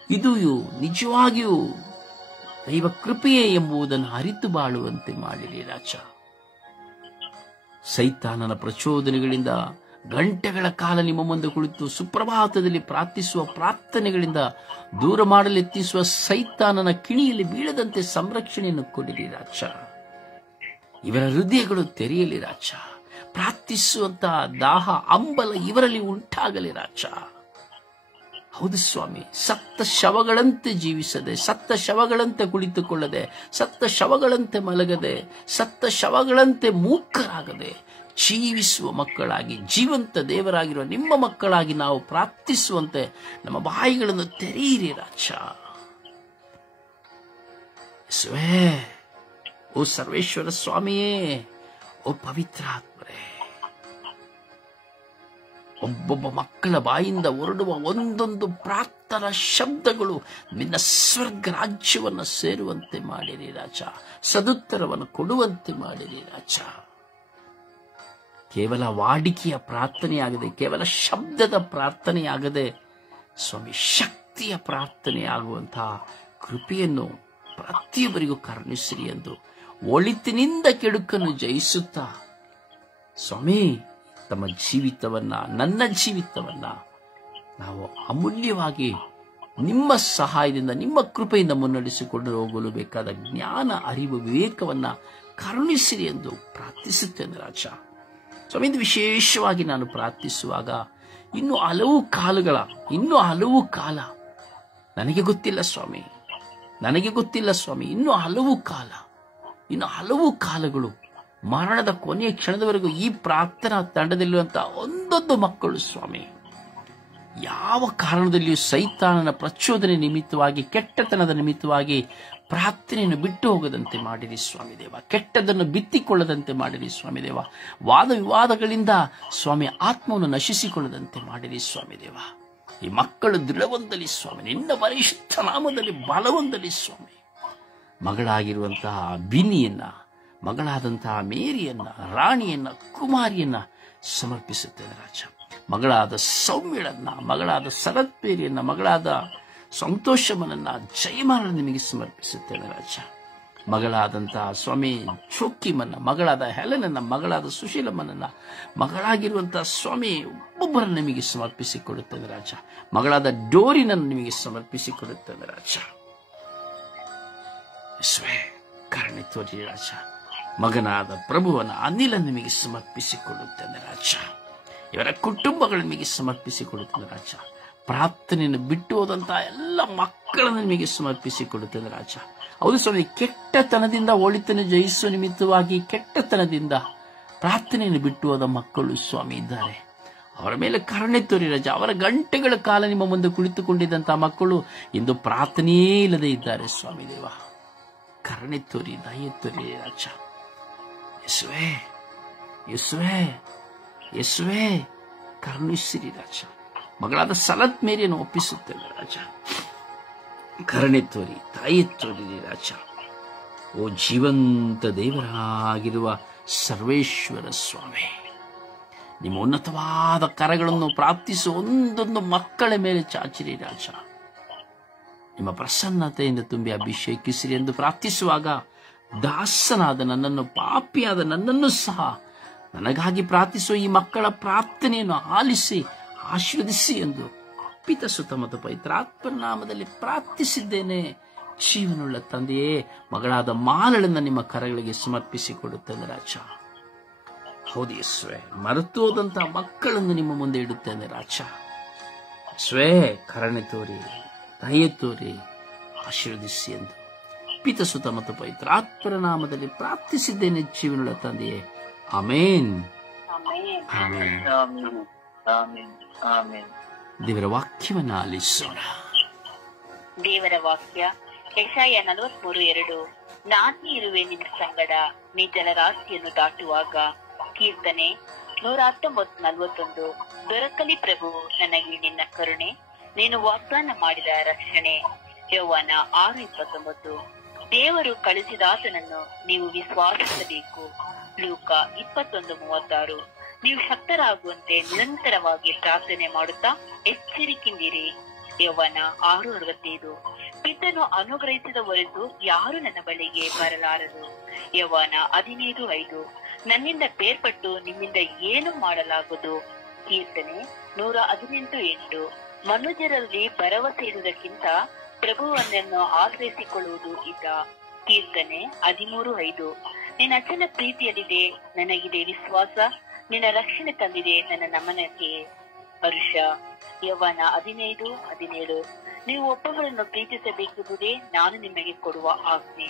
ಇದು ನಿಜವಾಗಿಯೂ ದೈವ ಕೃಪೆಯೇ ಎಂಬುದನ್ನು ಅರಿತು ಬಾಳುವಂತೆ ಮಾಡಿರಿ ರಾಜ. ಸೈತಾನನ ಪ್ರಚೋದನೆಗಳಿಂದ ಗಂಟೆಗಳ ಕಾಲ ನಿಮ್ಮ ಮುಂದೆ ಕುಳಿತು ಸುಪ್ರಭಾತದಲ್ಲಿ ಪ್ರಾರ್ಥಿಸುವ ಪ್ರಾರ್ಥನೆಗಳಿಂದ ದೂರ ಮಾಡಲು ಯತ್ನಿಸುವ ಸೈತಾನನ ಕಿಣಿಯಲ್ಲಿ ಬೀಳದಂತೆ ಸಂರಕ್ಷಣೆಯನ್ನು ಕೊಡಿರಿ ರಾಜ. ಇವರ ಹೃದಯಗಳು ತೆರೆಯಲಿ ರಾಜ. ಪ್ರಾರ್ಥಿಸುವಂತಹ ದಾಹ, ಹಂಬಲ ಇವರಲ್ಲಿ ಉಂಟಾಗಲಿ ರಾಜ. ಹೌದು ಸ್ವಾಮಿ, ಸತ್ತ ಶವಗಳಂತೆ ಜೀವಿಸದೆ, ಸತ್ತ ಶವಗಳಂತೆ ಕುಳಿತುಕೊಳ್ಳದೆ, ಸತ್ತ ಶವಗಳಂತೆ ಮಲಗದೆ, ಸತ್ತ ಶವಗಳಂತೆ ಮೂಕರಾಗದೆ ಜೀವಿಸುವ ಮಕ್ಕಳಾಗಿ, ಜೀವಂತ ದೇವರಾಗಿರುವ ನಿಮ್ಮ ಮಕ್ಕಳಾಗಿ ನಾವು ಪ್ರಾರ್ಥಿಸುವಂತೆ ನಮ್ಮ ಬಾಯಿಗಳನ್ನು ತೆರೆಯಿರಿ ರಾಜ. ಓ ಸರ್ವೇಶ್ವರ ಸ್ವಾಮಿಯೇ, ಓ ಪವಿತ್ರಾತ್ಮರೇ, ಒಬ್ಬೊಬ್ಬ ಮಕ್ಕಳ ಬಾಯಿಂದ ಹೊರಡುವ ಒಂದೊಂದು ಪ್ರಾರ್ಥನಾ ಶಬ್ದಗಳು ನಿನ್ನ ಸ್ವರ್ಗ ರಾಜ್ಯವನ್ನು ಸೇರುವಂತೆ ಮಾಡಿರಿ ರಾಜ. ಸದುತ್ತರವನ್ನು ಕೊಡುವಂತೆ ಮಾಡಿರಿ ರಾಜ. ಕೇವಲ ವಾಡಿಕೆಯ ಪ್ರಾರ್ಥನೆಯಾಗದೆ, ಕೇವಲ ಶಬ್ದದ ಪ್ರಾರ್ಥನೆಯಾಗದೆ ಸ್ವಾಮಿ, ಶಕ್ತಿಯ ಪ್ರಾರ್ಥನೆಯಾಗುವಂತಹ ಕೃಪೆಯನ್ನು ಪ್ರತಿಯೊಬ್ಬರಿಗೂ ಕರುಣಿಸಿರಿ ಎಂದು ಒಳಿತಿನಿಂದ ಕೆಡುಕನ್ನು ಜಯಿಸುತ್ತಾ ಸ್ವಾಮಿ, ತಮ್ಮ ಜೀವಿತವನ್ನ, ನನ್ನ ಜೀವಿತವನ್ನ ನಾವು ಅಮೂಲ್ಯವಾಗಿ ನಿಮ್ಮ ಸಹಾಯದಿಂದ, ನಿಮ್ಮ ಕೃಪೆಯಿಂದ ಮುನ್ನಡೆಸಿಕೊಂಡು ಹೋಗಲು ಬೇಕಾದ ಜ್ಞಾನ, ಅರಿವು, ವಿವೇಕವನ್ನ ಕರುಣಿಸಿರಿ ಎಂದು ಪ್ರಾರ್ಥಿಸುತ್ತೇನೆ ರಾಜ. ಸ್ವಾಮಿ, ಇದು ವಿಶೇಷವಾಗಿ ನಾನು ಪ್ರಾರ್ಥಿಸುವಾಗ ಇನ್ನೂ ಹಲವು ಕಾಲ ನನಗೆ ಗೊತ್ತಿಲ್ಲ ಸ್ವಾಮಿ, ಇನ್ನೂ ಹಲವು ಕಾಲಗಳು, ಮರಣದ ಕೊನೆಯ ಕ್ಷಣದವರೆಗೂ ಈ ಪ್ರಾರ್ಥನಾ ತಂಡದಲ್ಲಿರುವಂತಹ ಒಂದೊಂದು ಮಕ್ಕಳು ಸ್ವಾಮಿ, ಯಾವ ಕಾರಣದಲ್ಲಿಯೂ ಸೈತಾನನ ಪ್ರಚೋದನೆ ನಿಮಿತ್ತವಾಗಿ, ಕೆಟ್ಟತನದ ನಿಮಿತ್ತವಾಗಿ ಪ್ರಾರ್ಥನೆಯನ್ನು ಬಿಟ್ಟು ಹೋಗದಂತೆ ಮಾಡಿರಿ ಸ್ವಾಮಿ ದೇವ. ಕೆಟ್ಟದನ್ನು ಬಿತ್ತಿಕೊಳ್ಳದಂತೆ ಮಾಡಿರಿ ಸ್ವಾಮಿ ದೇವ. ವಾದ ವಿವಾದಗಳಿಂದ ಸ್ವಾಮಿ ಆತ್ಮವನ್ನು ನಶಿಸಿಕೊಳ್ಳದಂತೆ ಮಾಡಿರಿ ಸ್ವಾಮಿ ದೇವ. ಈ ಮಕ್ಕಳು ದೃಢವಂದಲಿ ಸ್ವಾಮಿ, ನಿನ್ನ ಪರಿಶುದ್ಧ ನಾಮದಲ್ಲಿ ಬಲವಂದಲಿ ಸ್ವಾಮಿ. ಮಗಳಾಗಿರುವಂತಹ ಬಿನಿಯನ್ನ, ಮಗಳಾದಂತಹ ಮೇರಿಯನ್ನ, ರಾಣಿಯನ್ನ, ಕುಮಾರಿಯನ್ನ ಸಮರ್ಪಿಸುತ್ತೇನೆ ರಾಜ. ಮಗಳಾದ ಸೌಮ್ಯಳನ್ನ, ಮಗಳಾದ ಸರತ್ಪೇರಿಯನ್ನ, ಮಗಳಾದ ಸಂತೋಷಮನನ್ನ, ಜಯಮಾನ ನಿಮಗೆ ಸಮರ್ಪಿಸುತ್ತೇನೆ ರಾಜ. ಮಗಳಾದಂತಹ ಸ್ವಾಮಿ ಚೋಕಿಮನ್ನ, ಮಗಳಾದ ಹೆಲನನ್ನ, ಮಗಳಾದ ಸುಶೀಲಮ್ಮನನ್ನ, ಮಗಳಾಗಿರುವಂತಹ ಸ್ವಾಮಿ ಒಬ್ಬೊಬ್ಬರನ್ನು ನಿಮಗೆ ಸಮರ್ಪಿಸಿಕೊಡುತ್ತೇನೆ ರಾಜ. ಮಗಳಾದ ಡೋರಿನನ್ನು ನಿಮಗೆ ಸಮರ್ಪಿಸಿಕೊಡುತ್ತೇನೆ ರಾಜ. ಕರುಣೆ ತೋರಿ ರಾಜ. ಮಗನಾದ ಪ್ರಭುವನ ಅನಿಲ ನಿಮಗೆ ಸಮರ್ಪಿಸಿಕೊಳ್ಳುತ್ತೇನೆ ರಾಜ. ಇವರ ಕುಟುಂಬಗಳು ನಿಮಗೆ ಸಮರ್ಪಿಸಿಕೊಡುತ್ತೇನೆ ರಾಜ. ಪ್ರಾರ್ಥನೆಯನ್ನು ಬಿಟ್ಟು ಹೋದಂತಹ ಎಲ್ಲ ಮಕ್ಕಳನ್ನು ನಿಮಗೆ ಸಮರ್ಪಿಸಿಕೊಡುತ್ತೇನೆ ರಾಜ. ಹೌದು ಸ್ವಾಮಿ, ಕೆಟ್ಟತನದಿಂದ ಒಳಿತನ್ನು ಜಯಿಸುವ ನಿಮಿತ್ತವಾಗಿ ಕೆಟ್ಟತನದಿಂದ ಪ್ರಾರ್ಥನೆಯನ್ನು ಬಿಟ್ಟು ಹೋದ ಮಕ್ಕಳು ಸ್ವಾಮಿ ಇದ್ದಾರೆ. ಅವರ ಮೇಲೆ ಕರುಣೆ ತೋರಿ ರಾಜ. ಅವರ ಗಂಟೆಗಳ ಕಾಲ ನಿಮ್ಮ ಮುಂದೆ ಕುಳಿತುಕೊಂಡಿದ್ದಂತಹ ಮಕ್ಕಳು ಇಂದು ಪ್ರಾರ್ಥನೆಯೇ ಇಲ್ಲದೆ ಇದ್ದಾರೆ ಸ್ವಾಮಿ ದೇವ. ಕರುಣೆ ತೋರಿ, ದಯೆ ತೋರಿ ರಾಜ. ಯೇಸುವೇ, ಯೇಸುವೇ, ಯೇಸುವೇ, ಕರುಣಿಸಿರಿ ರಾಜ. ಮಗಳಾದ ಸಲತ್ ಮೇರಿಯನ್ನು ಒಪ್ಪಿಸುತ್ತೇವೆ ರಾಜ. ಕರುಣೆ ತೋರಿ, ತಾಯಿ ತೋರಿರಿ ರಾಜ. ಓ ಜೀವಂತ ದೇವರಾಗಿರುವ ಸರ್ವೇಶ್ವರ ಸ್ವಾಮಿ, ನಿಮ್ಮ ಉನ್ನತವಾದ ಕರಗಳನ್ನು ಪ್ರಾರ್ಥಿಸುವ ಒಂದೊಂದು ಮಕ್ಕಳ ಮೇಲೆ ಚಾಚಿರಿ ರಾಜ. ನಿಮ್ಮ ಪ್ರಸನ್ನತೆಯಿಂದ ತುಂಬಿ ಅಭಿಷೇಕಿಸಿರಿ ಎಂದು ಪ್ರಾರ್ಥಿಸುವಾಗ ದಾಸನಾದ ನನ್ನನ್ನು, ಪಾಪಿಯಾದ ನನ್ನನ್ನು ಸಹ ನನಗಾಗಿ ಪ್ರಾರ್ಥಿಸುವ ಈ ಮಕ್ಕಳ ಪ್ರಾರ್ಥನೆಯನ್ನು ಆಲಿಸಿ ಆಶೀರ್ವದಿಸಿ ಎಂದು ಪಿತ ಸುತ ಮತ್ತು ಪವಿತ್ರಾತ್ಮನ ನಾಮದಲ್ಲಿ ಪ್ರಾರ್ಥಿಸಿದ್ದೇನೆ. ಜೀವನುಳ್ಳ ತಂದೆಯೇ, ಮಗಳಾದ ಮಾಲಳನ್ನು ನಿಮ್ಮ ಕರಗಳಿಗೆ ಸಮರ್ಪಿಸಿಕೊಡುತ್ತೇನೆ ರಾಜ. ಹೌದು ಯೇಸುವೆ, ಮರೆತು ಹೋದಂತಹ ಮಕ್ಕಳನ್ನು ನಿಮ್ಮ ಮುಂದೆ ಇಡುತ್ತೇನೆ ರಾಜ. ಯೇಸುವೆ, ಕರುಣೆ ತೋರಿ, ದಯೆ ತೋರಿ, ಆಶೀರ್ವದಿಸಿ ಎಂದು ಪಿತ ಸುತ ಮತ್ತು ಪವಿತ್ರಾತ್ಮನ ನಾಮದಲ್ಲಿ ಪ್ರಾರ್ಥಿಸಿದ್ದೇನೆ ಜೀವನುಳ್ಳ ತಂದೆಯೇ. ಆಮೇನ್, ಆಮೇನ್. ದೇವರ ವಾಕ್ಯವನ್ನ ಆಲಿಸೋಣ. ದೇವರ ವಾಕ್ಯ ಯೆಶಾಯ 43:2. ನಾನೇ ಇರುವೆ ನಿನ್ನ ಸಂಗಡ, ನೀ ಜಲರಾಶಿಯನ್ನು ದಾಟುವಾಗ. ಕೀರ್ತನೆ 119:41. ದೊರಕಲಿ ಪ್ರಭು ನನಗೆ ನಿನ್ನ ಕರುಣೆ, ನೀನು ವಾಗ್ದಾನ ಮಾಡಿದ ರಕ್ಷಣೆ. ಯೆಹೋವನ 6:29. ದೇವರು ಕಳಿಸಿದಾತನನ್ನು ನೀವು ವಿಶ್ವಾಸಿಸಬೇಕು. ಲೂಕ 21:36. ನೀವು ಶಕ್ತರಾಗುವಂತೆ ನಿರಂತರವಾಗಿ ಪ್ರಾರ್ಥನೆ ಮಾಡುತ್ತಾ ಎಚ್ಚರಿಕೆಯಿಂದಿರಿ. ಯೆಹೋವನ 6:65. ಪಿತನು ಅನುಗ್ರಹಿಸಿದ ಹೊರತು ಯಾರು ನನ್ನ ಬಳಿಗೆ ಬರಲಾರರು. ಯೆಹೋವನ 15:5. ನನ್ನಿಂದ ಬೇರ್ಪಟ್ಟು ನಿಮ್ಮಿಂದ ಏನು ಮಾಡಲಾಗದು. ಕೀರ್ತನೆ 118:8. ಮನುಜರಲ್ಲಿ ಭರವಸೆ ಇಡುವುದಕ್ಕಿಂತ ಪ್ರಭುವನ್ನನ್ನು ಆಶ್ರಯಿಸಿಕೊಳ್ಳುವುದು ಇದ. ಕೀರ್ತನೆ 13:5. ನಿನ್ನ ಅಚ್ಚನ ಪ್ರೀತಿಯಲ್ಲಿದೆ ನನಗಿದೆ ವಿಶ್ವಾಸ, ನಿನ್ನ ರಕ್ಷಣೆ ತಂದಿದೆ ನನ್ನ ನಮನಕ್ಕೆ ಹರ್ಷ. ಯೆಹೋವನ 15:17. ನೀವು ಒಬ್ಬೊಬ್ಬರನ್ನು ಪ್ರೀತಿಸಬೇಕೆಂಬುದೇ ನಾನು ನಿಮಗೆ ಕೊಡುವ ಆಜ್ಞೆ.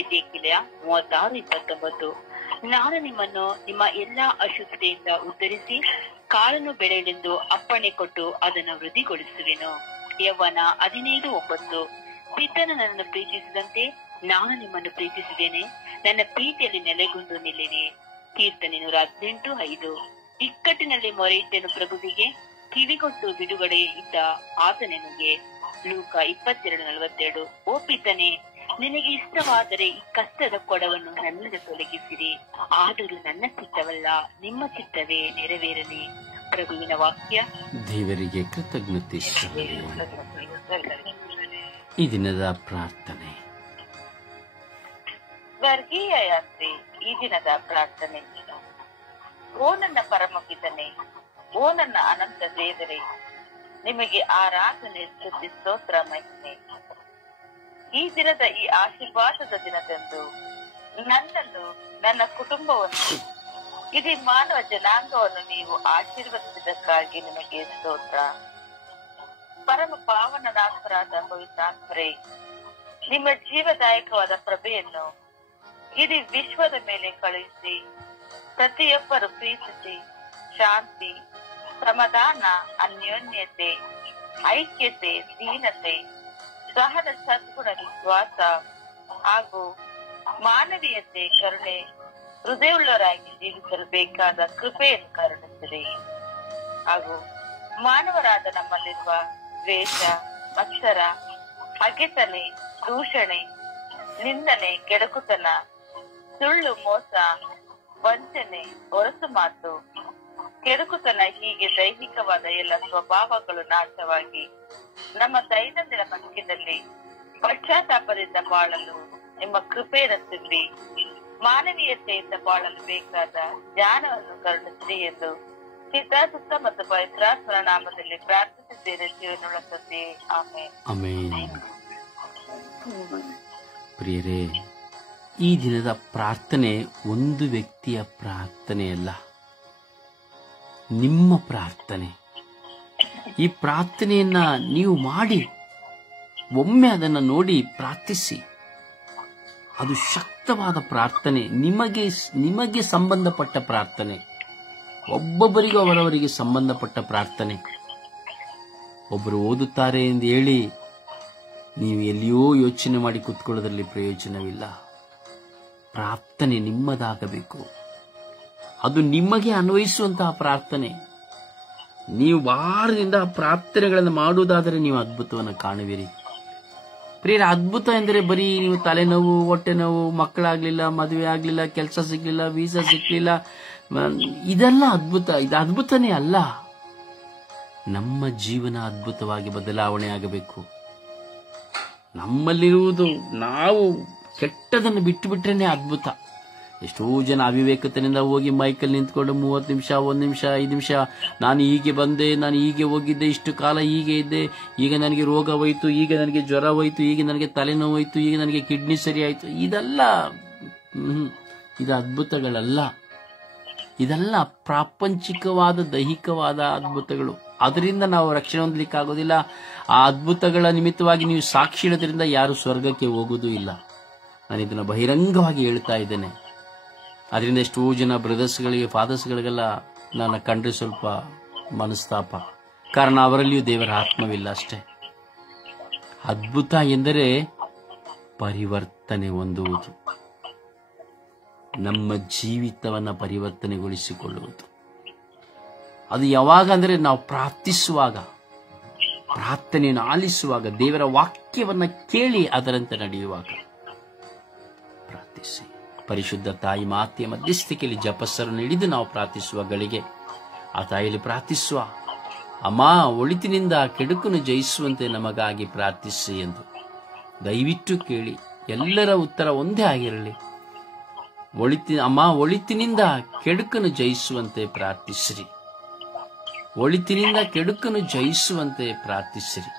ಎಜೆಕಿಯ 36:29. ನಾನು ನಿಮ್ಮನ್ನು ನಿಮ್ಮ ಎಲ್ಲಾ ಅಶುದ್ಧತೆಯಿಂದ ಉದ್ಧರಿಸಿ ಕಾಳನ್ನು ಬೆಳೆಯಲೆಂದು ಅಪ್ಪಣೆ ಕೊಟ್ಟು ಅದನ್ನು ವೃದ್ಧಿಗೊಳಿಸುವೆನು. ಯೆಹೋವನ 15:9. ಪಿತನು ನನ್ನನ್ನು ಪ್ರೀತಿಸಿದಂತೆ ನಾನು ನಿಮ್ಮನ್ನು ಪ್ರೀತಿಸಿದ್ದೇನೆ, ನನ್ನ ಪ್ರೀತಿಯಲ್ಲಿ ನೆಲೆಗೊಂಡು ನಿಲ್ಲಿರಿ. ಕೀರ್ತನೆ 118:5. ಇಕ್ಕಟ್ಟಿನಲ್ಲಿ ಮೊರೆಯಿಟ್ಟೆನು ಪ್ರಭುವಿಗೆ, ಕಿವಿಗೊಟ್ಟು ಬಿಡುಗಡೆ ಇದ್ದ ಆತನೆನುಗೆ. ಲೂಕ 22:42. ಓ ಪಿತನೆ, ನಿನಗೆ ಇಷ್ಟವಾದರೆ ಈ ಕಷ್ಟದ ಕೊಡವನ್ನು ನನ್ನಿಂದ ತೊಲಗಿಸಿರಿ. ಆದರೂ ನನ್ನ ಚಿತ್ತವಲ್ಲ, ನಿಮ್ಮ ಚಿತ್ತವೇ ನೆರವೇರಲಿ. ಪ್ರಭುವಿನ ವಾಕ್ಯ. ದೇವರಿಗೆ ಕೃತಜ್ಞತೆ. ಈ ದಿನದ ಪ್ರಾರ್ಥನೆ. ಸ್ವರ್ಗೀಯ ಯಾತ್ರೆ. ಈ ದಿನದ ಪ್ರಾರ್ಥನೆ. ಓ ನನ್ನ ಪರಮಪಿತನೆ, ಓ ನನ್ನ ಅನಂತ ದೇವರೇ, ನಿಮಗೆ ಆರಾಧನೆ, ಸ್ತುತಿ, ಸ್ತೋತ್ರ, ಮಹಿಮೆ. ಈ ದಿನದ ಈ ಆಶೀರ್ವಾದದ ದಿನದಂದು ನನ್ನನ್ನು, ನನ್ನ ಕುಟುಂಬವನ್ನು, ಇಡೀ ಮಾನವ ಜನಾಂಗವನ್ನು ನೀವು ಆಶೀರ್ವದಿಸಿದ್ದಕ್ಕಾಗಿ ನಿಮಗೆ ಸ್ತೋತ್ರ. ಪರಮ ಪಾವನನಾಥರಾದ ಪವಿತ್ರಾತ್ಮರೇ, ನಿಮ್ಮ ಜೀವದಾಯಕವಾದ ಪ್ರಭೆಯನ್ನು ಇಡೀ ವಿಶ್ವದ ಮೇಲೆ ಕಳುಹಿಸಿ ಪ್ರತಿಯೊಬ್ಬರು ಪ್ರೀತಿಸಿ ಶಾಂತಿ, ಸಮಾಧಾನ, ಅನ್ಯೋನ್ಯತೆ, ಐಕ್ಯತೆ, ದೀನತೆ, ಸಹನ, ಸದ್ಗುಣ, ವಿಶ್ವಾಸ ಹಾಗೂ ಮಾನವೀಯತೆ, ಕರುಣೆ, ಹೃದಯವುಳ್ಳವರಾಗಿ ಜೀವಿಸಲು ಬೇಕಾದ ಕೃಪೆಯನ್ನು ಕರುಣಿಸಿರಿ. ಹಾಗೂ ಮಾನವರಾದ ನಮ್ಮಲ್ಲಿರುವ ದ್ವೇಷ, ಮತ್ಸರ, ಹಗೆತನೆ, ದೂಷಣೆ, ನಿಂದನೆ, ಕೆಡಕುತನ, ಸುಳ್ಳು, ಮೋಸ, ವಂಚನೆ, ಹೊರಸು ಮಾತು, ಕೆಡುಕುತನ ಹೀಗೆ ದೈಹಿಕವಾದ ಎಲ್ಲ ಸ್ವಭಾವಗಳು ನಾಶವಾಗಿ ನಮ್ಮ ದೈನಂದಿನ ಬದುಕಿನಲ್ಲಿ ಪಶ್ಚಾತ್ತಾಪದಿಂದ ಬಾಳಲು ನಿಮ್ಮ ಕೃಪೆಯನ್ನು ತುಂಬಿ ಮಾನವೀಯತೆಯಿಂದ ಬಾಳಲು ಬೇಕಾದ ಜ್ಞಾನವನ್ನು ಕರುಣಿಸಿರಿ ಎಂದು ಪಿತಾಸುತ್ತ ಮತ್ತು ಪವಿತ್ರಾತ್ಮನ ನಾಮದಲ್ಲಿ ಪ್ರಾರ್ಥಿಸಿದ್ದೇನೆ ಜೀವನವುಳ್ಳ ತಂದೆಯೇ, ಆಮೆನ್. ಆಮೆನ್. ಪ್ರಿಯರೇ, ಈ ದಿನದ ಪ್ರಾರ್ಥನೆ ಒಂದು ವ್ಯಕ್ತಿಯ ಪ್ರಾರ್ಥನೆಯಲ್ಲ, ನಿಮ್ಮ ಪ್ರಾರ್ಥನೆ. ಈ ಪ್ರಾರ್ಥನೆಯನ್ನ ನೀವು ಮಾಡಿ ಒಮ್ಮೆ ಅದನ್ನು ನೋಡಿ ಪ್ರಾರ್ಥಿಸಿ. ಅದು ಶಕ್ತವಾದ ಪ್ರಾರ್ಥನೆ, ನಿಮಗೆ ಸಂಬಂಧಪಟ್ಟ ಪ್ರಾರ್ಥನೆ, ಒಬ್ಬೊಬ್ಬರಿಗೂ ಅವರವರಿಗೆ ಸಂಬಂಧಪಟ್ಟ ಪ್ರಾರ್ಥನೆ. ಒಬ್ಬರು ಓದುತ್ತಾರೆ ಎಂದು ಹೇಳಿ ನೀವು ಎಲ್ಲಿಯೋ ಯೋಚನೆ ಮಾಡಿ ಕೂತ್ಕೊಳ್ಳೋದ್ರಲ್ಲಿ ಪ್ರಯೋಜನವಿಲ್ಲ. ಪ್ರಾರ್ಥನೆ ನಿಮ್ಮದಾಗಬೇಕು, ಅದು ನಿಮಗೆ ಅನ್ವಯಿಸುವಂತಹ ಪ್ರಾರ್ಥನೆ. ನೀವು ವಾರದಿಂದ ಪ್ರಾರ್ಥನೆಗಳನ್ನು ಮಾಡುವುದಾದರೆ ನೀವು ಅದ್ಭುತವನ್ನು ಕಾಣುವಿರಿ. ಪ್ರಿಯರ, ಅದ್ಭುತ ಎಂದರೆ ಬರೀ ನೀವು ತಲೆನೋವು, ಹೊಟ್ಟೆ ನೋವು, ಮಕ್ಕಳಾಗ್ಲಿಲ್ಲ, ಮದುವೆ ಆಗ್ಲಿಲ್ಲ, ಕೆಲಸ ಸಿಗ್ಲಿಲ್ಲ, ವೀಸಾ ಸಿಗ್ಲಿಲ್ಲ, ಇದೆಲ್ಲ ಅದ್ಭುತ. ಇದು ಅದ್ಭುತನೇ ಅಲ್ಲ. ನಮ್ಮ ಜೀವನ ಅದ್ಭುತವಾಗಿ ಬದಲಾವಣೆ ಆಗಬೇಕು. ನಮ್ಮಲ್ಲಿರುವುದು ನಾವು ಕೆಟ್ಟದನ್ನು ಬಿಟ್ಟು ಬಿಟ್ರೇನೆ ಅದ್ಭುತ. ಎಷ್ಟೋ ಜನ ಅವಿವೇಕತೆಯಿಂದ ಹೋಗಿ ಮೈಕಲ್ಲಿ ನಿಂತ್ಕೊಂಡು 30 ನಿಮಿಷ, 1 ನಿಮಿಷ, 5 ನಿಮಿಷ, ನಾನು ಹೀಗೆ ಬಂದೆ, ನಾನು ಹೀಗೆ ಹೋಗಿದ್ದೆ, ಇಷ್ಟು ಕಾಲ ಹೀಗೆ ಇದ್ದೆ, ಈಗ ನನಗೆ ರೋಗ ಹೋಯ್ತು, ಈಗ ನನಗೆ ಜ್ವರ ಹೋಯ್ತು, ಈಗ ನನಗೆ ತಲೆನೋವು ಹೋಯ್ತು, ಈಗ ನನಗೆ ಕಿಡ್ನಿ ಸರಿ ಆಯ್ತು. ಇದೆಲ್ಲ ಇದು ಅದ್ಭುತಗಳಲ್ಲ. ಇದೆಲ್ಲ ಪ್ರಾಪಂಚಿಕವಾದ ದೈಹಿಕವಾದ ಅದ್ಭುತಗಳು. ಅದರಿಂದ ನಾವು ರಕ್ಷಣೆ ಹೊಂದಲಿಕ್ಕಾಗೋದಿಲ್ಲ. ಆ ಅದ್ಭುತಗಳ ನಿಮಿತ್ತವಾಗಿ ನೀವು ಸಾಕ್ಷಿ ಹೇಳೋದ್ರಿಂದ ಯಾರು ಸ್ವರ್ಗಕ್ಕೆ ಹೋಗುವುದೂ ಇಲ್ಲ. ನಾನು ಇದನ್ನು ಬಹಿರಂಗವಾಗಿ ಹೇಳ್ತಾ ಇದ್ದೇನೆ. ಅದರಿಂದ ಎಷ್ಟೋ ಜನ ಬ್ರದರ್ಸ್ಗಳಿಗೆ, ಫಾದರ್ಸ್ಗಳಿಗೆಲ್ಲ ನನ್ನ ಕಂಡ್ರೆ ಸ್ವಲ್ಪ ಮನಸ್ತಾಪ. ಕಾರಣ ಅವರಲ್ಲಿಯೂ ದೇವರ ಆತ್ಮವಿಲ್ಲ ಅಷ್ಟೇ. ಅದ್ಭುತ ಎಂದರೆ ಪರಿವರ್ತನೆ ಹೊಂದುವುದು, ನಮ್ಮ ಜೀವಿತವನ್ನ ಪರಿವರ್ತನೆಗೊಳಿಸಿಕೊಳ್ಳುವುದು. ಅದು ಯಾವಾಗ ಅಂದರೆ ನಾವು ಪ್ರಾರ್ಥಿಸುವಾಗ, ಪ್ರಾರ್ಥನೆಯನ್ನು ಆಲಿಸುವಾಗ, ದೇವರ ವಾಕ್ಯವನ್ನ ಕೇಳಿ ಅದರಂತೆ ನಡೆಯುವಾಗ. ಪ್ರಾರ್ಥಿಸಿ. ಪರಿಶುದ್ಧ ತಾಯಿ ಮಾತೆಯ ಮಧ್ಯಸ್ಥಿಕೆಯಲ್ಲಿ ಜಪಸ್ಸರನ್ನು ಹಿಡಿದು ನಾವು ಪ್ರಾರ್ಥಿಸುವ ಗಳಿಗೆ ಆ ತಾಯಿಯಲ್ಲಿ ಪ್ರಾರ್ಥಿಸುವ, ಅಮ್ಮ ಒಳಿತಿನಿಂದ ಕೆಡುಕನ್ನು ಜಯಿಸುವಂತೆ ನಮಗಾಗಿ ಪ್ರಾರ್ಥಿಸಿ ಎಂದು ದಯವಿಟ್ಟು ಕೇಳಿ. ಎಲ್ಲರ ಉತ್ತರ ಒಂದೇ ಆಗಿರಲಿ. ಅಮ್ಮ ಒಳಿತಿನಿಂದ ಕೆಡುಕನ್ನು ಜಯಿಸುವಂತೆ ಪ್ರಾರ್ಥಿಸಿರಿ, ಒಳಿತಿನಿಂದ ಕೆಡುಕನ್ನು ಜಯಿಸುವಂತೆ ಪ್ರಾರ್ಥಿಸಿರಿ.